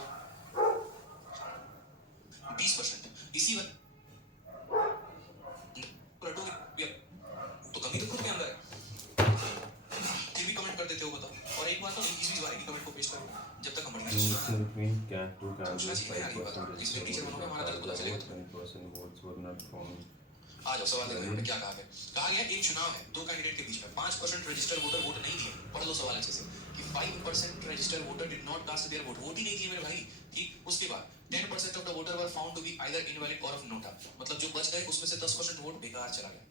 पूछना चाहिए ना यार ये बात, जिसमें टीचर बनोगे हमारा दर्द पता चलेगा तुम्हें। 20% votes were not found. आ जाओ सवाल देखो यहाँ पे क्या कहा गया। कहा गया एक चुनाव है दो कैंडिडेट के बीच में, 5% रजिस्टर्ड वोटर वोट नहीं दिए। पढ़ लो सवाल अच्छे से कि 5% registered voter did not cast their vote, vote ही नहीं दिए मेरे भाई। ठीक, उसके बाद 10% of the voter were found to be either invalid or of NOTA, मतलब जो बच गए उसमें से 10% वोट बेकार चला गया।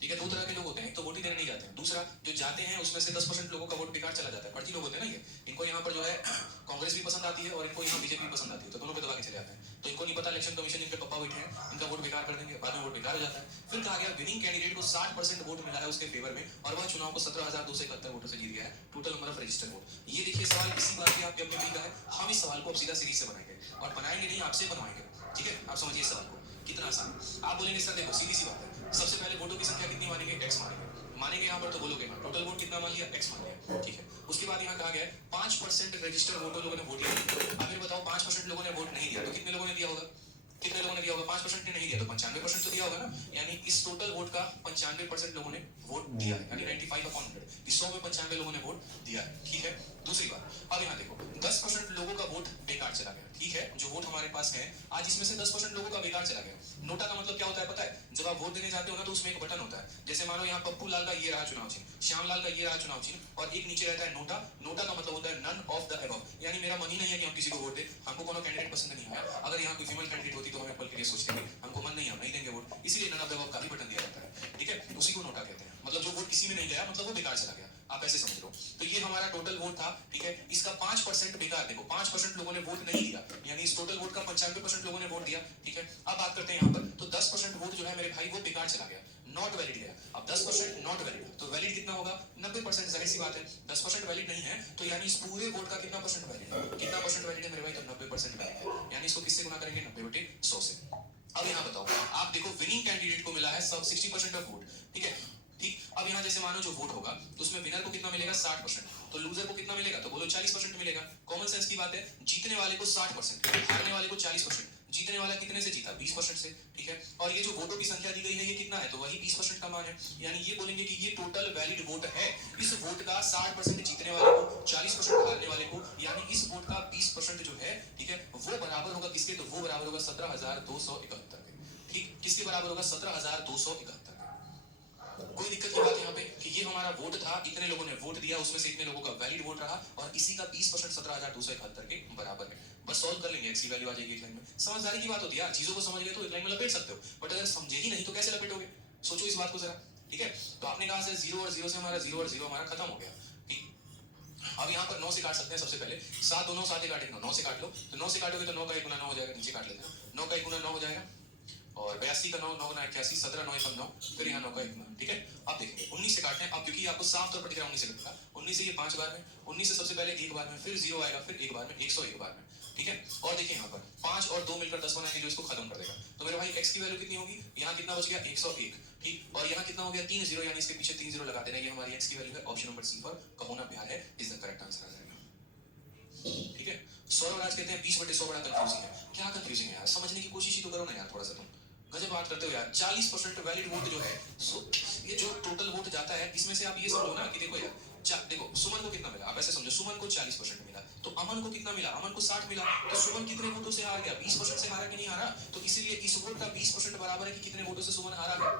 ठीक है, दो तरह के लोग होते हैं, एक तो वोट ही देने नहीं जाते हैं, दूसरा जो जाते हैं उसमें से 10% लोगों का वोट बेकार चला जाता है। फर्जी लोग होते हैं ना ये, इनको यहाँ पर जो है कांग्रेस भी पसंद आती है और इनको यहाँ बीजेपी भी पसंद आती है, तो दोनों पे दबा के चले जाते हैं। तो इनको नहीं पता इलेक्शन कमीशन इनके पप्पा बैठे हैं, इनका वोट बेकार कर देंगे, बाद में वोट बेकार हो जाता है। फिर कहा गया विनिंग कैंडिडेट को 60% वोट मिला है उसके फेवर में और वह चुनाव को 17,271 वोटों से जीत गया है। Total number of registered vote. ये देखिए सवाल इसी बात की आपके अपने का है। हम इस सवाल को अब सीधा सीरीज से बनाएंगे और बनाएंगे नहीं आपसे बनवाएंगे। ठीक है, आप समझिए सवाल को कितना आसान। आप बोलेंगे सर देखो सीधी सी बात है, सबसे पहले वोटों की संख्या कितनी मानेंगे, x मानेंगे यहाँ पर, तो बोलोगे हाँ टोटल वोट कितना मान लिया, x मान लिया। ठीक है, उसके बाद यहाँ कहा गया 5% रजिस्टर्ड वोटर लोगों ने वोट दिया। अब मेरे बताओ 5% लोगों ने वोट नहीं दिया तो कितने लोगों ने दिया होगा, कितने लोगों ने दिया होगा, 5% ने नहीं दिया तो 95% तो दिया होगा ना। यानी इस टोटल वोट का 95% लोगों ने वोट दिया है, यानी 95/100, इस 100 में 95 लोगों ने वोट दिया है। ठीक है, दूसरी बात अब यहाँ देखो 10% लोगों का वोट बेकार चला गया। ठीक है, जो वोट हमारे पास है आज इसमें से 10% लोगों का बेकार चला गया। नोटा का मतलब क्या होता है पता है, जब आप वोट देने जाते हो ना तो उसमें एक बटन होता है, जैसे मानो यहाँ पप्पू लाल का ये रहा चुनाव चिन्ह, श्याम लाल का ये रहा चुनाव चिन्ह और एक नीचे रहता है नोटा। नोटा का मतलब होता है नन ऑफ द अबव, यानी मेरा मन ही नहीं है कि हम किसी को वोट दें, हमको कोनो कैंडिडेट पसंद नहीं आया। अगर यहाँ कोई फीमेल कैंडिडेट होती तो हम पल के लिए सोचते हैं हमको मन नहीं है, हम नहीं देंगे वोट, इसीलिए नन ऑफ द अबव का भी बटन दिया जाता है। ठीक है, उसी को नोटा कहते हैं, मतलब जो वोट किसी में नहीं गया मतलब वो बेकार चला गया, आप ऐसे समझ लो। तो ये हमारा टोटल वोट था। ठीक है, इसका 5% बेकार, देखो 5% लोगों ने वोट नहीं दिया, यानी इस टोटल वोट का 95% लोगों ने वोट दिया। ठीक है, अब बात करते हैं यहाँ पर, तो 10% वोट जो है मेरे भाई वो बेकार चला गया, नॉट वैलिड गया। अब 10% नॉट वैलिड, तो वैलिड कितना होगा 90%, जाहिर सी बात है 10% वैलिड नहीं है तो यानी इस पूरे वोट का कितना परसेंट वैलिड है, कितना परसेंट वैलिड है मेरे भाई, तो 90% वैलिड है, यानी इसको किससे गुना करेंगे 90/100 से। अब यहाँ बताओ आप देखो विनिंग कैंडिडेट को मिला है सब 60% ऑफ वोट। ठीक है, ठीक, अब यहाँ जैसे मानो जो वोट होगा तो उसमें विनर को कितना मिलेगा 60%, तो लूजर को कितना मिलेगा, तो बोलो 40% मिलेगा। कॉमन सेंस की बात है, जीतने वाले को 60%, हारने वाले को 40%। जीतने वाला कितने से जीता 20% से। ठीक है, और ये जो वोटों की संख्या दी गई है ये कितना है, तो वही 20% का मान है, यानी ये बोलेंगे कि ये टोटल वैलिड वोट है। इस वोट का 60% जीतने वाले को, 40% हारने वाले को, यानी इस वोट का 20% जो है, ठीक है, वो बराबर होगा किसके, तो वो बराबर होगा 17,271 के। ठीक, किसके बराबर होगा 17,271। कोई दिक्कत की बात यहाँ पे कि ये हमारा वोट था, इतने लोगों ने वोट दिया, उसमें से इतने लोगों का वैलिड वोट रहा और इसी का 20% 17,271 के बराबर है। बस सॉल्व कर लेंगे, एक्स की वैल्यू आ जाएगी एक लाइन में। समझदारी की बात होती है यार, चीजों को समझ गए तो एक लाइन में लपेट सकते हो, बट अगर समझे ही नहीं तो कैसे लपेटोगे, सोचो इस बात को जरा। ठीक है, तो आपने कहा सर 0 और 0 से हमारा 0 और 0 हमारा खत्म हो गया। ठीक, अब यहाँ पर 9 से काट सकते हैं सबसे पहले, 7 2 9 7 1 8 9, 9 से काट लो, तो 9 से काटोगे तो 9 का 1 गुना 9 हो जाएगा, नीचे काट लेते हैं, 9 का 1 गुना 9 हो जाएगा और 82 का 9, 9 गुना 81, 17 9 9, फिर यहाँ 9 का 1 गुना। ठीक है, अब देखेंगे 19 से काटते हैं, अब क्योंकि आपको साफ तौर पर दिख रहा है 19 से कटेगा, 19 से ये 5 बार में, 19 से सबसे पहले एक बार में, फिर 0 आएगा, फिर एक बार में, 101 बार में। ठीक है, और देखिए यहाँ पर 5 और 2 मिलकर 10 बनाएंगे जो इसको खत्म कर देगा, तो मेरे भाई x की वैल्यू कितनी होगी, यहाँ कितना बच गया 101। ठीक, और यहाँ कितना हो गया 3 0, यानी इसके पीछे 3 0 लगा देना, ये हमारी x की वैल्यू है। ऑप्शन नंबर सी पर कहो ना प्यार है इज द करेक्ट आंसर आ जाएगा। ठीक है, सौरवराज कहते हैं 20/100 बड़ा कंफ्यूजिंग है। क्या कंफ्यूजिंग है यार, समझने की कोशिश ही तो करो ना यार थोड़ा सा, तुम गजब बात करते हो यार। 40% वैलिड वोट जो है, ये जो टोटल वोट जाता है इसमें से आप ये समझो ना कि देखो यार, देखो सुमन को कितना मिला, आप ऐसे समझो सुमन को 40% मिला, तो अमन को कितना मिला, अमन को 60 मिला, तो सुमन कितने वोटों से हार गया, 20% से हारा कि नहीं हारा, तो इसीलिए इस वोट का 20% बराबर है कि कितने वोटों से सुमन हारा है,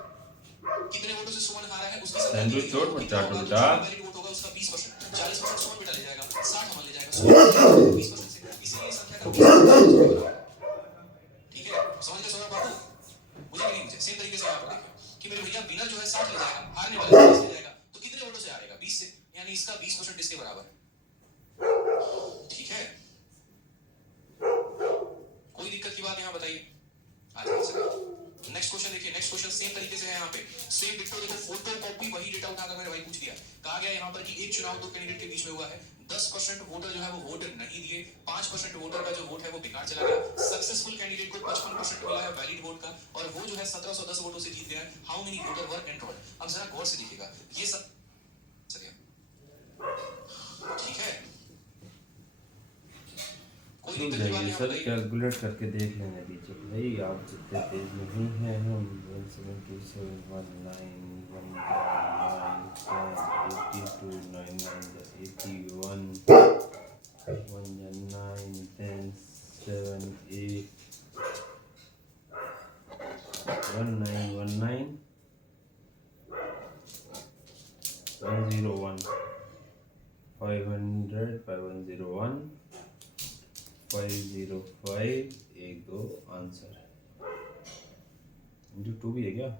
कितने वोटों से सुमन हारा है उसकी संख्या दी गई है, कितना होगा, जो वैलिड वोट होगा उसका 20%, 40% सुमन बेटा ले जाएगा, 60 अमन ले जाएगा 20% से, इसीलिए संख्या का 20%। ठीक है, समझ गए सौरभ बाबू, मुझे नहीं मुझे सेम तरीके से यहाँ पर देखिए कि मेरे भैया विनर जो है 60 ले जाएगा, हारने वाला 20 ले जाएगा, तो कितने वोटों से हारेगा 20 से, यानी इसका 20% इसके बराबर है। ठीक है, कोई दिक्कत की बात यहाँ बताइए, आ जाइए। नेक्स्ट क्वेश्चन देखिए, नेक्स्ट क्वेश्चन सेम तरीके से है यहाँ पे, सेम डिट्टो देखो, फोटो कॉपी वही डेटा उठाकर मेरे भाई पूछ लिया। कहा गया यहाँ पर कि एक चुनाव दो कैंडिडेट के बीच में हुआ है, 10% वोटर जो है वो वोट नहीं दिए, 5% वोटर का जो वोट है वो बेकार चला गया, सक्सेसफुल कैंडिडेट को 55% मिला है वैलिड वोट का और वो जो है 1710 वोटों से जीत गया है। How many voter were enrolled, अब जरा गौर से देखिएगा ये सब ठीक है, कोई रुक दिक्कत की बात जाइए यहाँ सर, बताइए। कैलकुलेट करके देख लेने दीजिए भाई, आप जितने तेज नहीं हैं, हम 172 19 82 99 81 1 9 10 78 1919 101 500 5101 505 एक दो आंसर इंटू 2 भी है क्या?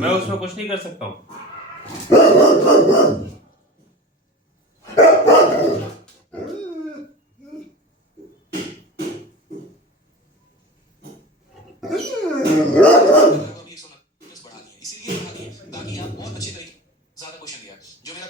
मैं उसमें कुछ नहीं कर सकता हूँ। अभी 129 बढ़ा दिए, इसीलिए बढ़ा दिए ताकि आप और अच्छे तरीके ज्यादा क्वेश्चन दिया है। जो मेरा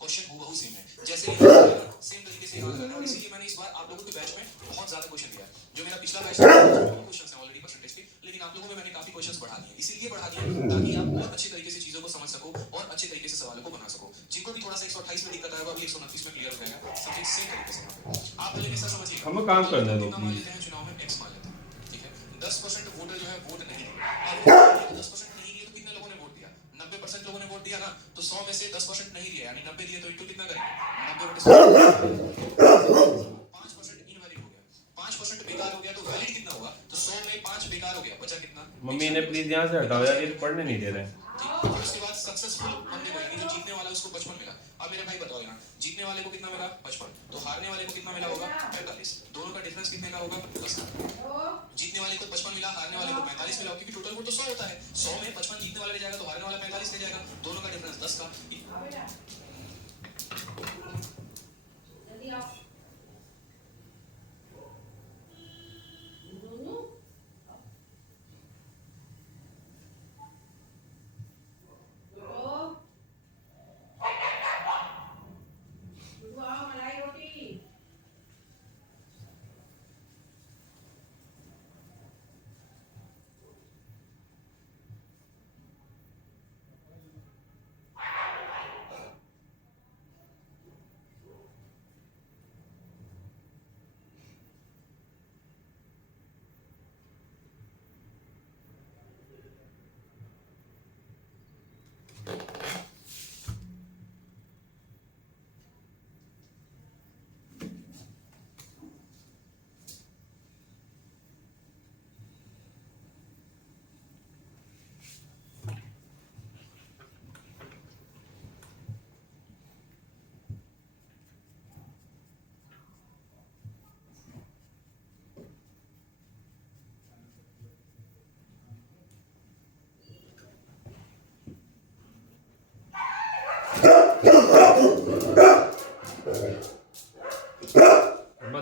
क्वेश्चन हूबहू सेम है, जैसे सेम तरीके से याद करना है, और इसीलिए मैंने इस बार आप लोगों के बैच में बहुत ज्यादा क्वेश्चन दिया है। जो मेरा पिछला बैच था क्वेश्चन है ऑलरेडी परसेंटेज के, लेकिन आप लोगों में मैंने काफी क्वेश्चंस बढ़ा दिए, इसीलिए बढ़ा दिए ताकि आप और अच्छे तरीके से चीजों को समझ सको और अच्छे तरीके से सवालों को बना सको। जिनको भी थोड़ा सा 128 में दिक्कत आएगा अभी 129 में क्लियर हो जाएगा, समझिए सेम तरीके से। आप पहले कैसा समझिएगा, हमें काम करने दो मान प्लीज। लेते हैं चुनाव में एक्स मान लेते हैं, ठीक है, 10% वोटर जो है वोट नहीं दिए। अब 10% नहीं दिए तो कितने लोगों ने वोट दिया? 90% लोगों ने वोट दिया ना, तो 100 में से 10% नहीं दिया, यानी 90 दिए तो इंटू कितना करेंगे? 5% इनवैलिड हो गया, 5% बेकार हो गया, तो वैलिड कितना हुआ? तो 100 में 5 बेकार हो गया, बचा कितना? मम्मी ने प्लीज यहाँ से हटाओ यार, ये पढ़ने नहीं दे रहे। और उसके बाद सक्सेसफुल बंदे को, यानी जो जीतने वाला है उसको 55 मिला। अब मेरे भाई बताओ यहाँ, जीतने वाले को कितना मिला? 55। तो हारने वाले को कितना मिला होगा? 45। दोनों का डिफरेंस कितने का होगा? 10 का। जीतने वाले को 55 मिला, हारने वाले को 45 मिला, क्योंकि टोटल वोट तो 100 होता है। 100 में 55 जीतने वाले ले जाएगा तो हारने वाला 45 ले जाएगा, दोनों का डिफरेंस 10 का।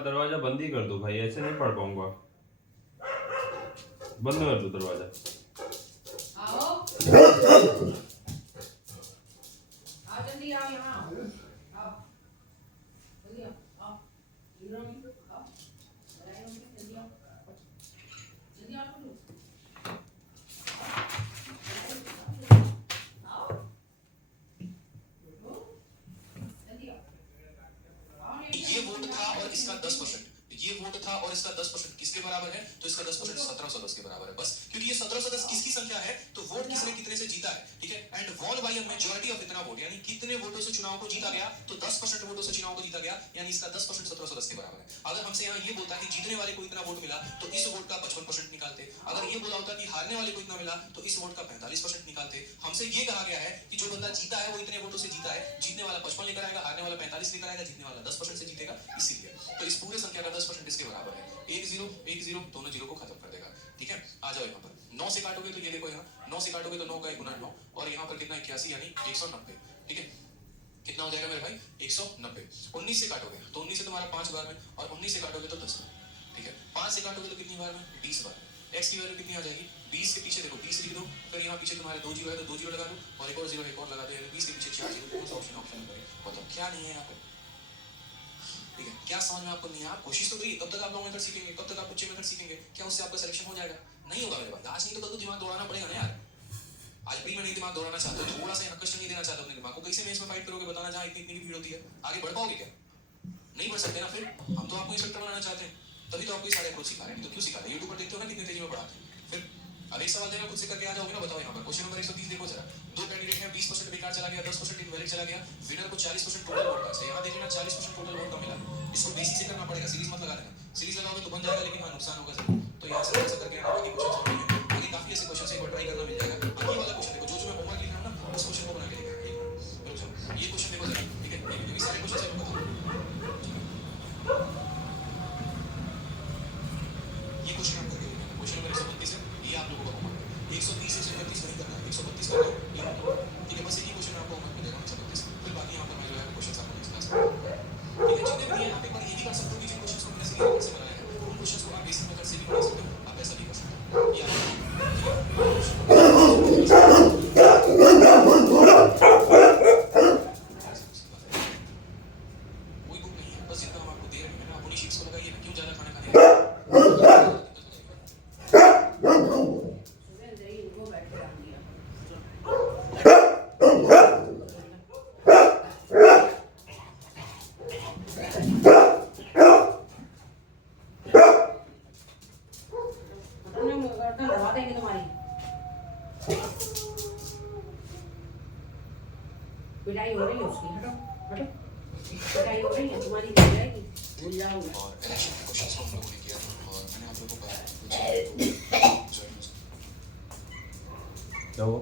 दरवाजा बंद ही कर दो भाई, ऐसे नहीं पढ़ पाऊंगा। बंद कर दो दरवाजा। आओ आओ जल्दी आओ यहाँ आओ जल्दी आओ हीरो में आओ बधाई हो जल्दी आओ जल्दी आओ ये वोट था और इसका 10%, ये वोट था और इसका 10% किसके बराबर है? तो इसका 10% 1710 के बराबर है, बस। क्योंकि ये 1710 किसकी संख्या है? तो वोट किसने कितने से जीता है, ठीक है। And won bye a majority of इतना वोट, यानी कितने वोटों से चुनाव को जीता गया? तो 10% वोटों से चुनाव को जीता गया, यानी इसका 10% 1710 के बराबर है। अगर हमसे यहाँ ये बोलता कि जीतने वाले को इतना वोट मिला, तो इस वोट का 55% निकालते। अगर ये बोला होता कि हारने वाले को इतना मिला, तो इस वोट का 45% निकालते। हमसे ये कहा गया है कि जो बंदा जीता है वो इतने वोटों से जीता है, जीतने वाला 55 लेकर आएगा, हारने वाला 45 लेकर आएगा, जीतने वाला 10% से जीतेगा, इसीलिए। तो इस पूरे संख्या का 10% इसके बराबर है। 1 0 1 0 दोनों जीरो को खत्म कर देगा, ठीक है। आ जाओ यहाँ पर 9 से काटोगे तो ये देखो, यहाँ 9 से काटोगे तो 9 का 1 गुना 9, और यहाँ पर कितना 81, यानी 190, ठीक है। कितना हो जाएगा मेरे भाई? 190। 19 से काटोगे तो 19 से तुम्हारा 5 बार में, और 19 से काटोगे तो 10 बार, ठीक है। 5 से काटोगे तो कितनी बार में? 20 बार। x की वैल्यू कितनी आ जाएगी? 20 के पीछे देखो 20 लिख दो, फिर यहाँ पीछे तुम्हारे 2 जीरो है तो 2 जीरो लगा दो, और एक और जीरो एक और लगा दो, यानी 20 के पीछे 4 जीरो। कौन सा ऑप्शन ऑप्शन नंबर है बताओ, क्या नहीं है यहाँ पे? ठीक है, क्या समझ में आपको नहीं है? आप कोशिश तो करिए, कब तक आप लॉन्ग मेथड सीखेंगे, कब तक आप बच्चे मेथड सीखेंगे? क्या उससे आपका सिलेक्शन हो जाएगा? नहीं होगा मेरे भाई, आज नहीं तो कल तो दिमाग दौड़ाना पड़ेगा ना यार। आज प्री में नहीं दिमाग दौड़ाना चाहते हो, थोड़ा सा यहाँ कष्ट नहीं देना चाहते अपने दिमाग को, कैसे में इसमें फाइट करोगे? बताना, जहाँ इतनी इतनी की भीड़ होती है, आगे बढ़ पाओगे क्या? नहीं बढ़ सकते ना। फिर हम तो आपको इंस्ट्रक्टर बनाना चाहते हैं, तभी तो आपको ये सारे अप्रोच सिखा रहे हैं। तो क्यों सिखा रहे हैं? यूट्यूब पर देखते हो ना कितनी तेजी में पढ़ाते हैं। फिर अब एक सवाल देना खुद से करके आ जाओगे ना। बताओ यहाँ पर क्वेश्चन नंबर 130 देखो जरा। दो कैंडिडेट हैं, 20% बेकार चला गया, 10% इनवैलिड चला गया, विनर को 40% टोटल वोट का। यहाँ देख लेना 40% टोटल वोट का मिला। इसको बेसिक से करना पड़ेगा, सीरीज मत लगा देना। सीरीज लगाओगे तो बन जाएगा, लेकिन हाँ नुकसान होगा जरूर। तो यहाँ से थोड़ा सा करके आना, बाकी क्वेश्चन सॉल्व करेंगे। आगे काफी ऐसे क्वेश्चन एक बार ट्राई करना मिल जाएगा। अब ये वाला क्वेश्चन देखो, जो मैं होमवर्क लिख रहा हूँ ना, उस क्वेश्चन को बना के देखना। ये क्वेश्चन देखो जरा, ठीक है? ये भी सारे क्वेश्चन बताओ। ये क्वेश्चन आप करके देखना। क्वेश्चन नंबर 132 है, ये आप लोगों का होमवर्क है। 130 131 नहीं करना है, 132 करना है, ये होगा। ठीक है, बस एक ही क्वेश्चन आपको होमवर्क में दे रहा हूँ, 132। फिर बाकी यहाँ पर मैं जो है क्वेश्चन आपको नेक्स्ट क्लास में बताऊंगा। ठीक है, जितने भी दिए हैं आप एक बार ये भी कर सकते हो कि जिन क्वेश्चंस को मैंने सीरीज मेथड से बनाया है, उन क्वेश्चंस को आप बेसिक मेथड से भी बना सकते हो। आप ऐसा भी कर सकते हो। ये आप कोई बुक नहीं है, बस जितना हम आपको दे रहे हैं ना, आप उन्हीं शीट्स को लगाइए ना। क्यों ज्यादा खाना खाने सुबह से ही इनको बैठ के रख दिया। अपने गर्दन दबा देंगे तुम्हारी। पिटाई हो रही है उसकी, हटो हटो। पिटाई हो रही है तुम्हारी, गिर जाएगी, भूल जाओगे। और इलेक्शन के क्वेश्चंस को हम लोगों ने किया था, और मैंने आप लोगों को बताया क्या वो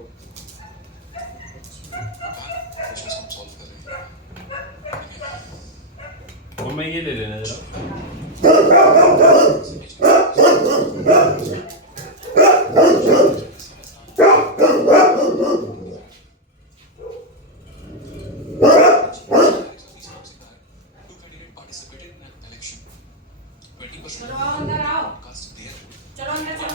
क्वेश्चंस हम सॉल्व कर रहे हैं। और मैं ये ले लेना जरा। चलो आओ अंदर आओ, चलो अंदर चलो।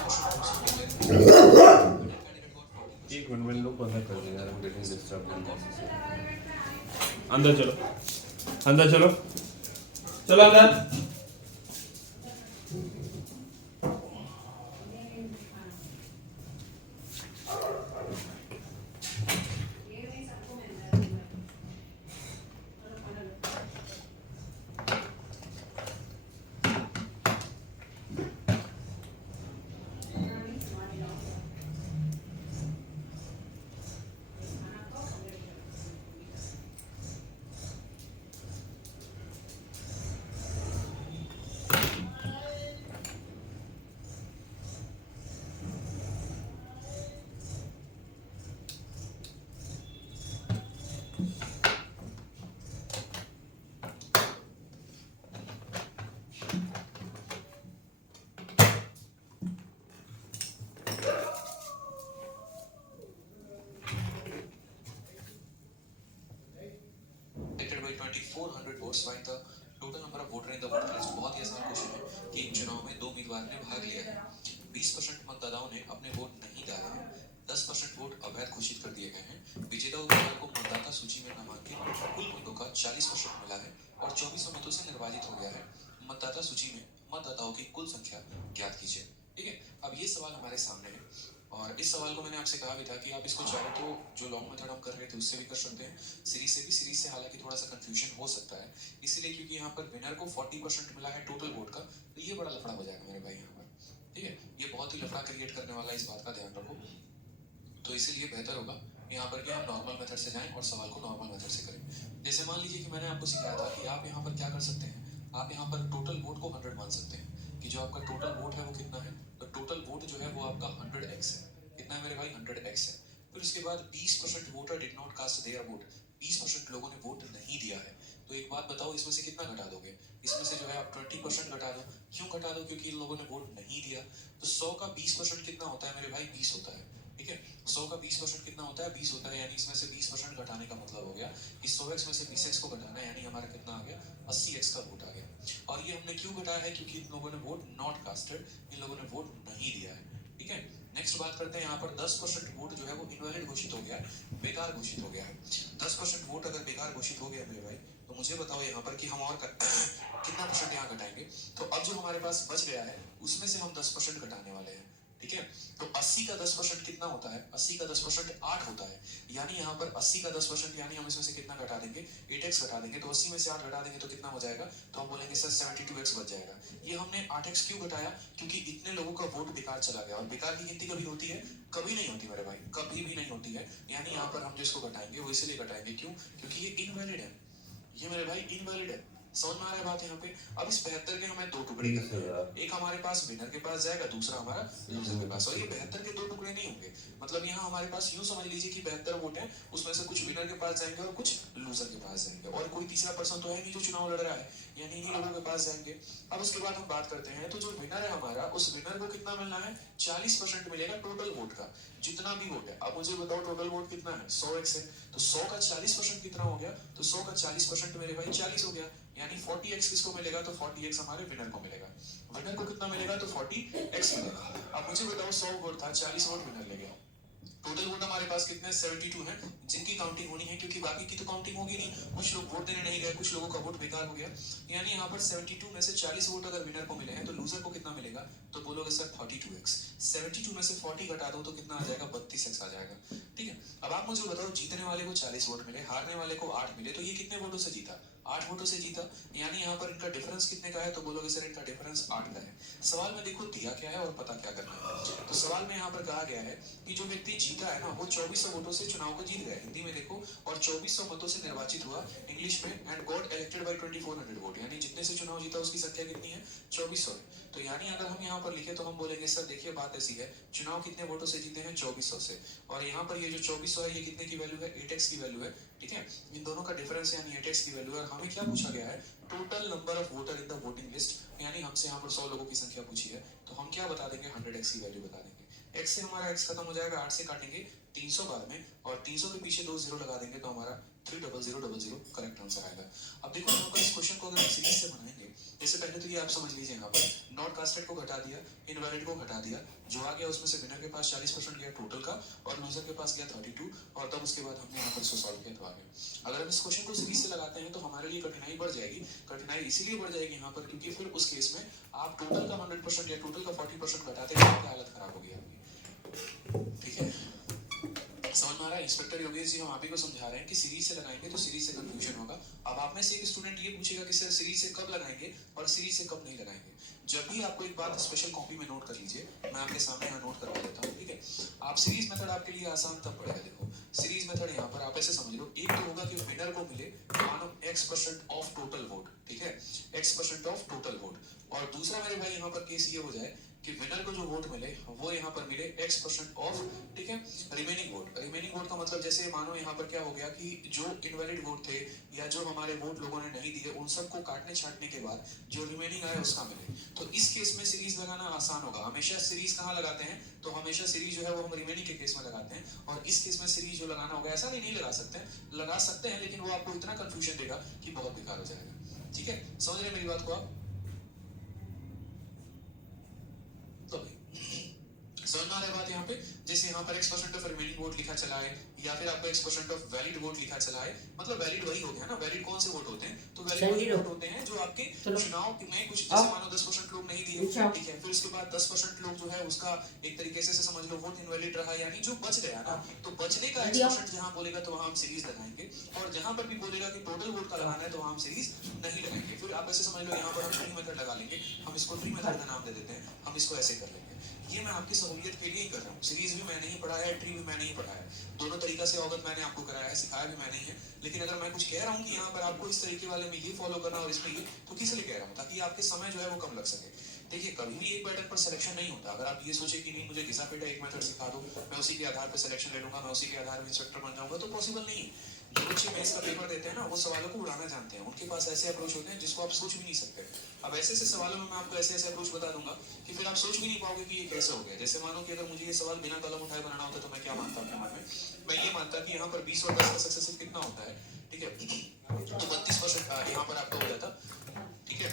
एक मिनट विंडो को अंदर कर देना, आई एम गेटिंग डिस्टर्ब। अंदर चलो, अंदर चलो, चलो अंदर। Elected by 2400 votes by the total number of voter in the voter list। बहुत ही आसान क्वेश्चन है कि एक चुनाव में दो उम्मीदवार ने भाग लिया है। 20% मतदाताओं ने अपने वोट नहीं डाले हैं, 10% वोट अवैध घोषित कर दिए गए हैं। विजेता उम्मीदवार को मतदाता सूची में नामांकित कुल मतों का 40% मिला है और 2400 मतों से निर्वाचित हो गया है। मतदाता सूची में मतदाताओं की कुल संख्या ज्ञात कीजिए। ठीक है, अब ये सवाल हमारे सामने है, और इस सवाल को मैंने आपसे कहा भी था कि आप इसको चाहो तो जो लॉन्ग मेथड हम कर रहे थे उससे भी कर सकते हैं, सीरीज से भी। सीरीज से हालांकि थोड़ा सा कंफ्यूजन हो सकता है, इसलिए क्योंकि यहाँ पर विनर को 40% मिला है टोटल वोट का, तो ये बड़ा लफड़ा हो जाएगा मेरे भाई यहाँ पर। ठीक है, ये बहुत ही लफड़ा क्रिएट करने वाला है, इस बात का ध्यान रखो। तो इसीलिए बेहतर होगा यहाँ पर कि हम नॉर्मल मेथड से जाएं और सवाल को नॉर्मल मेथड से करें। जैसे मान लीजिए कि मैंने आपको सिखाया था कि आप यहाँ पर क्या कर सकते हैं, आप यहाँ पर टोटल वोट को 100 मान सकते हैं कि जो आपका टोटल वोट है वो कितना है। तो टोटल वोट जो है वो आपका 100x है। कितना है मेरे भाई? 100x है। फिर उसके बाद 20% voter did not cast their vote, 20% लोगों ने वोट नहीं दिया है। तो एक बात बताओ, इसमें से कितना घटा दोगे? इसमें से जो है आप 20% घटा दो। क्यों घटा दो? क्योंकि इन लोगों ने वोट नहीं दिया। तो 100 का 20% कितना होता है मेरे भाई? 20 होता है। ठीक है, 100 का 20% कितना होता है? 20 होता है। यानी इसमें से 20% घटाने का मतलब हो गया कि 100x में से 20x को घटाना है, यानी हमारा कितना आ गया? 80x का वोट आ गया। और ये हमने क्यों घटाया है? क्योंकि इन लोगों ने वोट नॉट कास्टेड, इन लोगों ने वोट नहीं दिया है। ठीक है, नेक्स्ट बात करते हैं। यहाँ पर 10% वोट जो है वो इनवैलिड घोषित हो गया है, बेकार घोषित हो गया है। 10% वोट अगर बेकार घोषित हो गया मेरे भाई, तो मुझे बताओ यहाँ पर कि हम और कितना परसेंट यहाँ घटाएंगे, तो अब जो हमारे पास बच गया है उसमें से हम 10% घटाने वाले हैं, ठीक है। तो 80 का 10% कितना होता है, 80 का 10% 8 होता है, यानी यहाँ पर 80 का 10% यानी हम इसमें से कितना घटा देंगे, 8x घटा देंगे, तो 80 में से 8 घटा देंगे तो कितना हो जाएगा, तो हम बोलेंगे सर 72x बच जाएगा। ये हमने 8x क्यों घटाया, क्योंकि इतने लोगों का वोट बेकार चला गया, और बेकार की गिनती कभी होती है, कभी नहीं होती मेरे भाई, कभी भी नहीं होती है। यानी यहाँ पर हम जिसको घटाएंगे वो इसलिए घटाएंगे क्यों, क्योंकि ये इनवैलिड है, ये मेरे भाई इनवैलिड है। समझ में आ रहा है बात यहाँ पे। अब इस 72 के हमें दो टुकड़े करने हैं, एक हमारे पास विनर के पास जाएगा, दूसरा हमारा लूजर के पास, और ये 72 के दो टुकड़े नहीं होंगे, मतलब यहाँ हमारे पास यूं समझ लीजिए कि 72 वोट हैं, उसमें से कुछ विनर के पास जाएंगे और कुछ लूजर के पास जाएंगे, और कोई तीसरा पर्सन तो है नहीं जो चुनाव लड़ रहा है, यानी इन्हीं लोगों के पास जाएंगे। अब उसके बाद हम बात करते हैं, तो जो विनर है हमारा, उस विनर को कितना मिलना है, 40% मिलेगा टोटल वोट का, जितना भी वोट है। अब मुझे बताओ टोटल वोट कितना है, 100x है, तो 100 का 40% कितना हो गया, तो 100 का 40% मेरे भाई 40 हो गया, यानी 40x किसको मिलेगा, तो 40x हमारे विनर को मिलेगा। विनर को कितना मिलेगा, तो 40x मिलेगा। अब मुझे बताओ 100 वोट था, 40 वोट विनर ले गया, टोटल वोट हमारे पास कितने 72 हैं, जिनकी काउंटिंग होनी है, क्योंकि बाकी की तो काउंटिंग होगी नहीं, कुछ लोग वोट देने नहीं गए, कुछ लोगों का वोट बेकार हो गया। यानी यहाँ पर 72 में से 40 वोट अगर विनर को मिले हैं तो लूजर को कितना मिलेगा, तो बोलोगे सर 42x। 72 में से 40 घटा दो तो कितना आ जाएगा, 32x आ जाएगा, ठीक है। अब आप मुझे बताओ, जीतने वाले को 40 वोट मिले, हारने वाले को 8 मिले, तो ये कितने वोटों से जीता, 8 वोटों से जीता, यानी यहाँ पर इनका डिफरेंस कितने का है, तो बोलोगे सर इनका डिफरेंस 8 का है। सवाल में देखो दिया क्या है और पता क्या करना है, तो सवाल में यहाँ पर कहा गया है कि जो व्यक्ति जीता है ना, वो 2400 वोटों से चुनाव को जीत गया, हिंदी में देखो, और 2400 मतों से निर्वाचित हुआ, इंग्लिश में, and got elected by 2400 vote, यानी जितने से चुनाव जीता उसकी संख्या कितनी है, 2400 है। तो यानी अगर हम यहाँ पर लिखे तो हम बोलेंगे सर देखिए बात ऐसी है, चुनाव कितने वोटों से जीते हैं, 2400 से, और यहाँ पर ये जो 2400 है ये कितने की वैल्यू है, 8x की वैल्यू है, ठीक है। इन दोनों का डिफरेंस यानी 8x की वैल्यू है, और हमें क्या पूछा गया है, total number of voter in the voting list, यानी हमसे यहाँ पर 100 लोगों की संख्या पूछी है, तो हम क्या बता देंगे, 100x की वैल्यू बता देंगे। x से हमारा x खत्म हो जाएगा, 8 से काटेंगे 300 बाद में, और 300 के पीछे 2 जीरो लगा देंगे तो हमारा 30000 करेक्ट आंसर आएगा। अब देखो यहाँ पर इस क्वेश्चन को अगर हम सीरीज से बनाएंगे, जैसे पहले तो ये आप समझ लीजिए, यहाँ पर नॉट कास्टेड को घटा दिया, इनवैलिड को घटा दिया, जो आ गया उसमें से विनर के पास 40% गया टोटल का, और लूजर के पास गया 32, और तब उसके बाद हमने यहाँ पर इसको सॉल्व किया तो आ गया। अगर हम इस क्वेश्चन को सीरीज से लगाते हैं तो हमारे लिए कठिनाई बढ़ जाएगी, कठिनाई इसीलिए बढ़ जाएगी यहाँ पर क्योंकि फिर उस केस में आप टोटल का 100% या टोटल का 40% घटाते हैं, आपकी हालत खराब होगी आपकी, ठीक है। समझ में आ रहा है। इंस्पेक्टर योगेश जी हम आप ही को समझा रहे हैं कि सीरीज से लगाएंगे तो सीरीज से कंफ्यूजन होगा। अब आप में से एक स्टूडेंट ये पूछेगा कि सर सीरीज से कब लगाएंगे और सीरीज से कब नहीं लगाएंगे। जब भी आपको एक बात स्पेशल कॉपी में नोट कर लीजिए, मैं आपके सामने यहाँ नोट करवा देता हूँ, ठीक है। आप सीरीज मेथड आपके लिए आसान तब पड़ेगा। देखो सीरीज मेथड यहाँ पर आप ऐसे समझ लो, एक तो होगा कि विनर को मिले मानो x% ऑफ टोटल वोट, ठीक है, x% ऑफ टोटल वोट, और दूसरा मेरे भाई यहाँ पर केस ये हो जाए कि विनर को जो वोट मिले वो यहाँ पर मिले x% ऑफ, ठीक है, रिमेनिंग वोट। रिमेनिंग वोट का मतलब जैसे मानो यहाँ पर क्या हो गया कि जो इनवैलिड वोट थे या जो हमारे वोट लोगों ने नहीं दिए उन सबको काटने छाटने के बाद जो रिमेनिंग आया उसका मिले। तो इस केस में सीरीज लगाना आसान होगा। हमेशा सीरीज कहाँ लगाते हैं, तो हमेशा सीरीज जो है वो हम रिमेनिंग के केस में लगाते हैं, और इस केस में सीरीज जो लगाना होगा, ऐसा नहीं लगा सकते, लगा सकते हैं लेकिन वो आपको इतना कंफ्यूजन देगा कि बहुत बेकार हो जाएगा, ठीक है। समझ रहे मेरी बात को आप? तो समझ में आ रहा है बात यहाँ पे, जैसे यहाँ पर x% ऑफ रिमेनिंग वोट लिखा चला है, या फिर आपको x% ऑफ वैलिड वोट लिखा चला है, मतलब वैलिड वही हो गया ना। वैलिड कौन से वोट होते हैं, तो वैलिड वही वोट होते हैं जो आपके चुनाव में कुछ जैसे मानो 10% लोग नहीं दिए, ठीक है, फिर उसके बाद 10% लोग जो है उसका एक तरीके से समझ लो वोट इनवैलिड रहा, यानी जो बच गया ना, तो बचने का x% जहाँ बोलेगा तो वहाँ हम सीरीज लगाएंगे, और जहाँ पर भी बोलेगा कि टोटल वोट का लगाना है तो वहाँ हम सीरीज नहीं लगाएंगे। फिर आप ऐसे समझ लो यहाँ पर हम ट्री मेथड लगा लेंगे, हम इसको ट्री मेथड का नाम दे देते हैं, हम इसको ऐसे कर लेंगे। ये मैं आपकी सहूलियत के लिए ही कर रहा हूँ। सीरीज भी मैंने ही पढ़ाया है, ट्री भी मैंने ही पढ़ाया है, दोनों तरीका से अवगत मैंने आपको कराया है, सिखाया भी मैंने ही है। लेकिन अगर मैं कुछ कह रहा हूँ कि यहाँ पर आपको इस तरीके वाले में ये फॉलो करना और इसमें ये, तो किस लिए कह रहा हूँ, ताकि आपके समय जो है वो कम लग सके। देखिए कभी भी एक पैटर्न पर सिलेक्शन नहीं होता। अगर आप ये सोचे कि नहीं मुझे घिसा पेटा एक मेथड सिखा दो, मैं उसी के आधार पर सिलेक्शन ले लूंगा, मैं उसी के आधार पर इंस्पेक्टर बन जाऊंगा, तो पॉसिबल नहीं है। जो बच्चे मेंस का पेपर देते हैं ना, वो सवालों को उड़ाना जानते हैं, उनके पास ऐसे अप्रोच होते हैं जिसको आप सोच भी नहीं सकते। अब ऐसे ऐसे सवालों में मैं आपको ऐसे ऐसे अप्रोच बता दूंगा कि फिर आप सोच भी नहीं पाओगे कि ये कैसे हो गया। जैसे मानो कि अगर मुझे ये सवाल बिना कलम उठाए बनाना होता तो मैं क्या मानता अपने मन में, मैं ये मानता कि यहाँ पर 20 और 10 का सक्सेसिव कितना होता है, ठीक है, तो 32% यहाँ पर आपका हो जाता, ठीक है,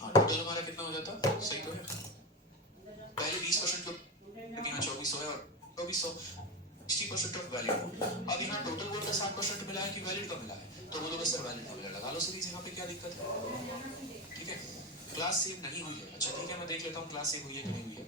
टोटल हमारा कितना हो जाता, सही तो है, पहले 20% लोग यहाँ 2400 है और 2400 60% ऑफ वैलिड वोट। अब यहाँ टोटल वोट का 60% मिला है कि वैलिड का मिला है, तो बोलोगे सर वैलिड का मिला, लगा लो सीरीज, यहाँ पे क्या दिक्कत है। क्लास सेव नहीं हुई है। अच्छा ठीक है, मैं देख लेता हूँ क्लास सेव हुई है कि नहीं हुई है।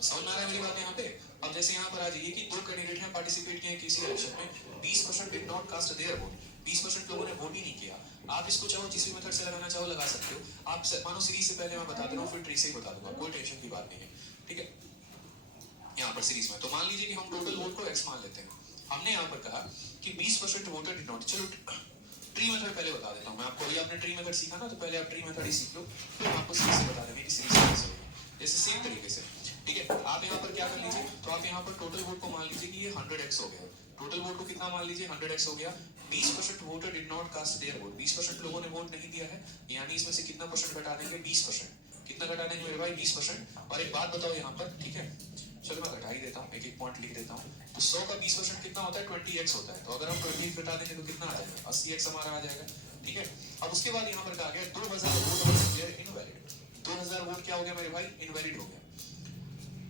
समझ में आ रहा है मेरी बात यहाँ पे? अब जैसे यहाँ पर आ जाइए कि 2 कैंडिडेट हैं, पार्टिसिपेट किए किसी इलेक्शन में, 20% did not cast their vote, 20% लोगों ने वोट ही नहीं किया। आप इसको चाहो जिस भी मेथड से लगाना चाहो लगा सकते हो। आप मानो सीरीज से पहले मैं बता दे रहा हूँ, फिर ट्री से ही बता दूंगा, कोई टेंशन की बात नहीं है, ठीक है। यहाँ पर सीरीज में तो मान लीजिए कि हम टोटल वोट को x मान लेते हैं। हमने यहाँ पर कहा कि 20% वोटर डिड नॉट, चलो ट्री मेथड पहले बता देता हूँ मैं आपको। अभी आपने ट्री मेथड सीखा ना, तो पहले आप ट्री मेथड ही सीख लो, फिर आपको सीरीज से बता देंगे कि सीरीज कैसे होगी। जैसे सेम तरीके से, ठीक है। आप यहाँ पर क्या कर लीजिए, तो आप यहाँ पर टोटल वोट को मान लीजिए कि ये 100x हो गया। टोटल वोट को कितना मान लीजिए, 100x हो गया। 20% voter did not cast their vote, 20% लोगों ने वोट नहीं दिया है, यानी इसमें से कितना परसेंट घटा देंगे, 20%। कितना घटा देंगे मेरे भाई, 20%। और एक बात बताओ यहाँ पर, ठीक है, चलो मैं घटा ही देता हूँ, एक एक पॉइंट लिख देता हूँ। तो 100 का 20% कितना होता है, 20x होता है। तो अगर हम 20 घटा देंगे तो कितना आ जाएगा, 80x हमारा आ जाएगा, ठीक है। अब उसके बाद यहाँ पर कहा गया 2000 वोट इनवैलिड। 2000 वोट क्या हो गया मेरे भाई, इनवैलिड हो गया,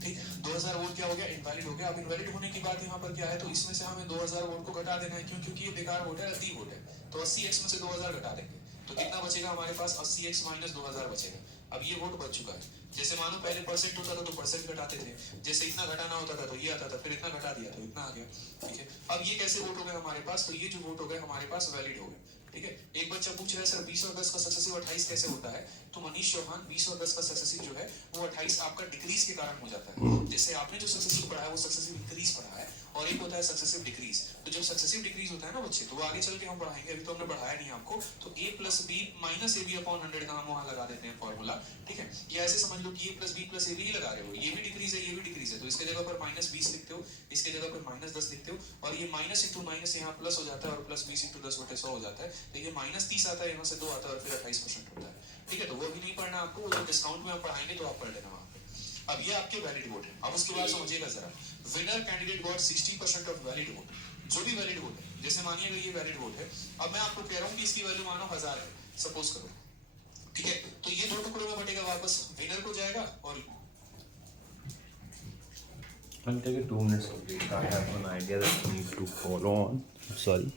ठीक। 2000 वोट क्या हो गया, इनवैलिड हो गया। अब इनवैलिड होने की बात यहाँ पर क्या है, तो इसमें से हमें 2000 वोट को घटा देना है, क्यों, क्योंकि ये बेकार वोट है, रद्दी वोट है। तो 80x में से 2000 घटा देंगे तो कितना बचेगा हमारे पास, 80x माइनस 2000 बचेगा। अब ये वोट बच चुका है। जैसे मानो पहले परसेंट होता था तो परसेंट घटाते थे, जैसे इतना घटाना होता था तो ये आता था, फिर इतना घटा दिया तो इतना आ गया, ठीक है। अब ये कैसे वोट हो गए हमारे पास, तो ये जो वोट हो गए हमारे पास वैलिड हो गए, ठीक है। एक बच्चा पूछ रहा है सर 20 और 10 का सक्सेसिव 28 कैसे होता है, तो मनीष चौहान 20 और 10 का सक्सेसिव जो है वो 28 आपका डिक्रीज के कारण हो जाता है। जैसे आपने जो सक्सेसिव पढ़ा है वो सक्सेसिव इंक्रीज पढ़ा है, और एक होता है सक्सेसिव डिक्रीज। तो जब सक्सेसिव डिक्रीज होता है ना बच्चे, तो वो आगे चल के हम पढ़ाएंगे, अभी तो हमने बढ़ाया नहीं आपको। तो a plus B minus A B upon 100 का हम वहां लगा देते हैं फॉर्मूला, ठीक है। ये ऐसे समझ लो कि a plus B plus A B लगा रहे हो, ये भी डिक्रीज है ये भी डिक्रीज है, तो इसके जगह पर माइनस 20 लिखते हो, इसके जगह पर माइनस 10 लिखते हो, और ये माइनस इंटू माइनस यहाँ प्लस हो जाता है, और प्लस 20 इंटू 10 बटे 100 हो जाता है। तो ये माइनस 30 आता है, यहाँ से 2 आता है, और फिर 28% होता है, ठीक है। तो वो भी नहीं पढ़ना आपको, वो डिस्काउंट में आप पढ़ाएंगे तो आप पढ़ लेना वहां पे। अब ये आपके वैलिड वोट है। अब उसके बाद समझिएगा जरा, winner candidate got 60% of valid vote. जो भी वैलिड वोट है, जैसे मानिएगा ये वैलिड वोट है, अब मैं आपको कह रहा हूँ कि इसकी वैल्यू मानो 1000 है, सपोज करो, ठीक है। तो ये 2 टुकड़ों में बटेगा, वापस विनर को जाएगा, और I'll take it 2 minutes complete. I have an idea that I need to follow on. Sorry.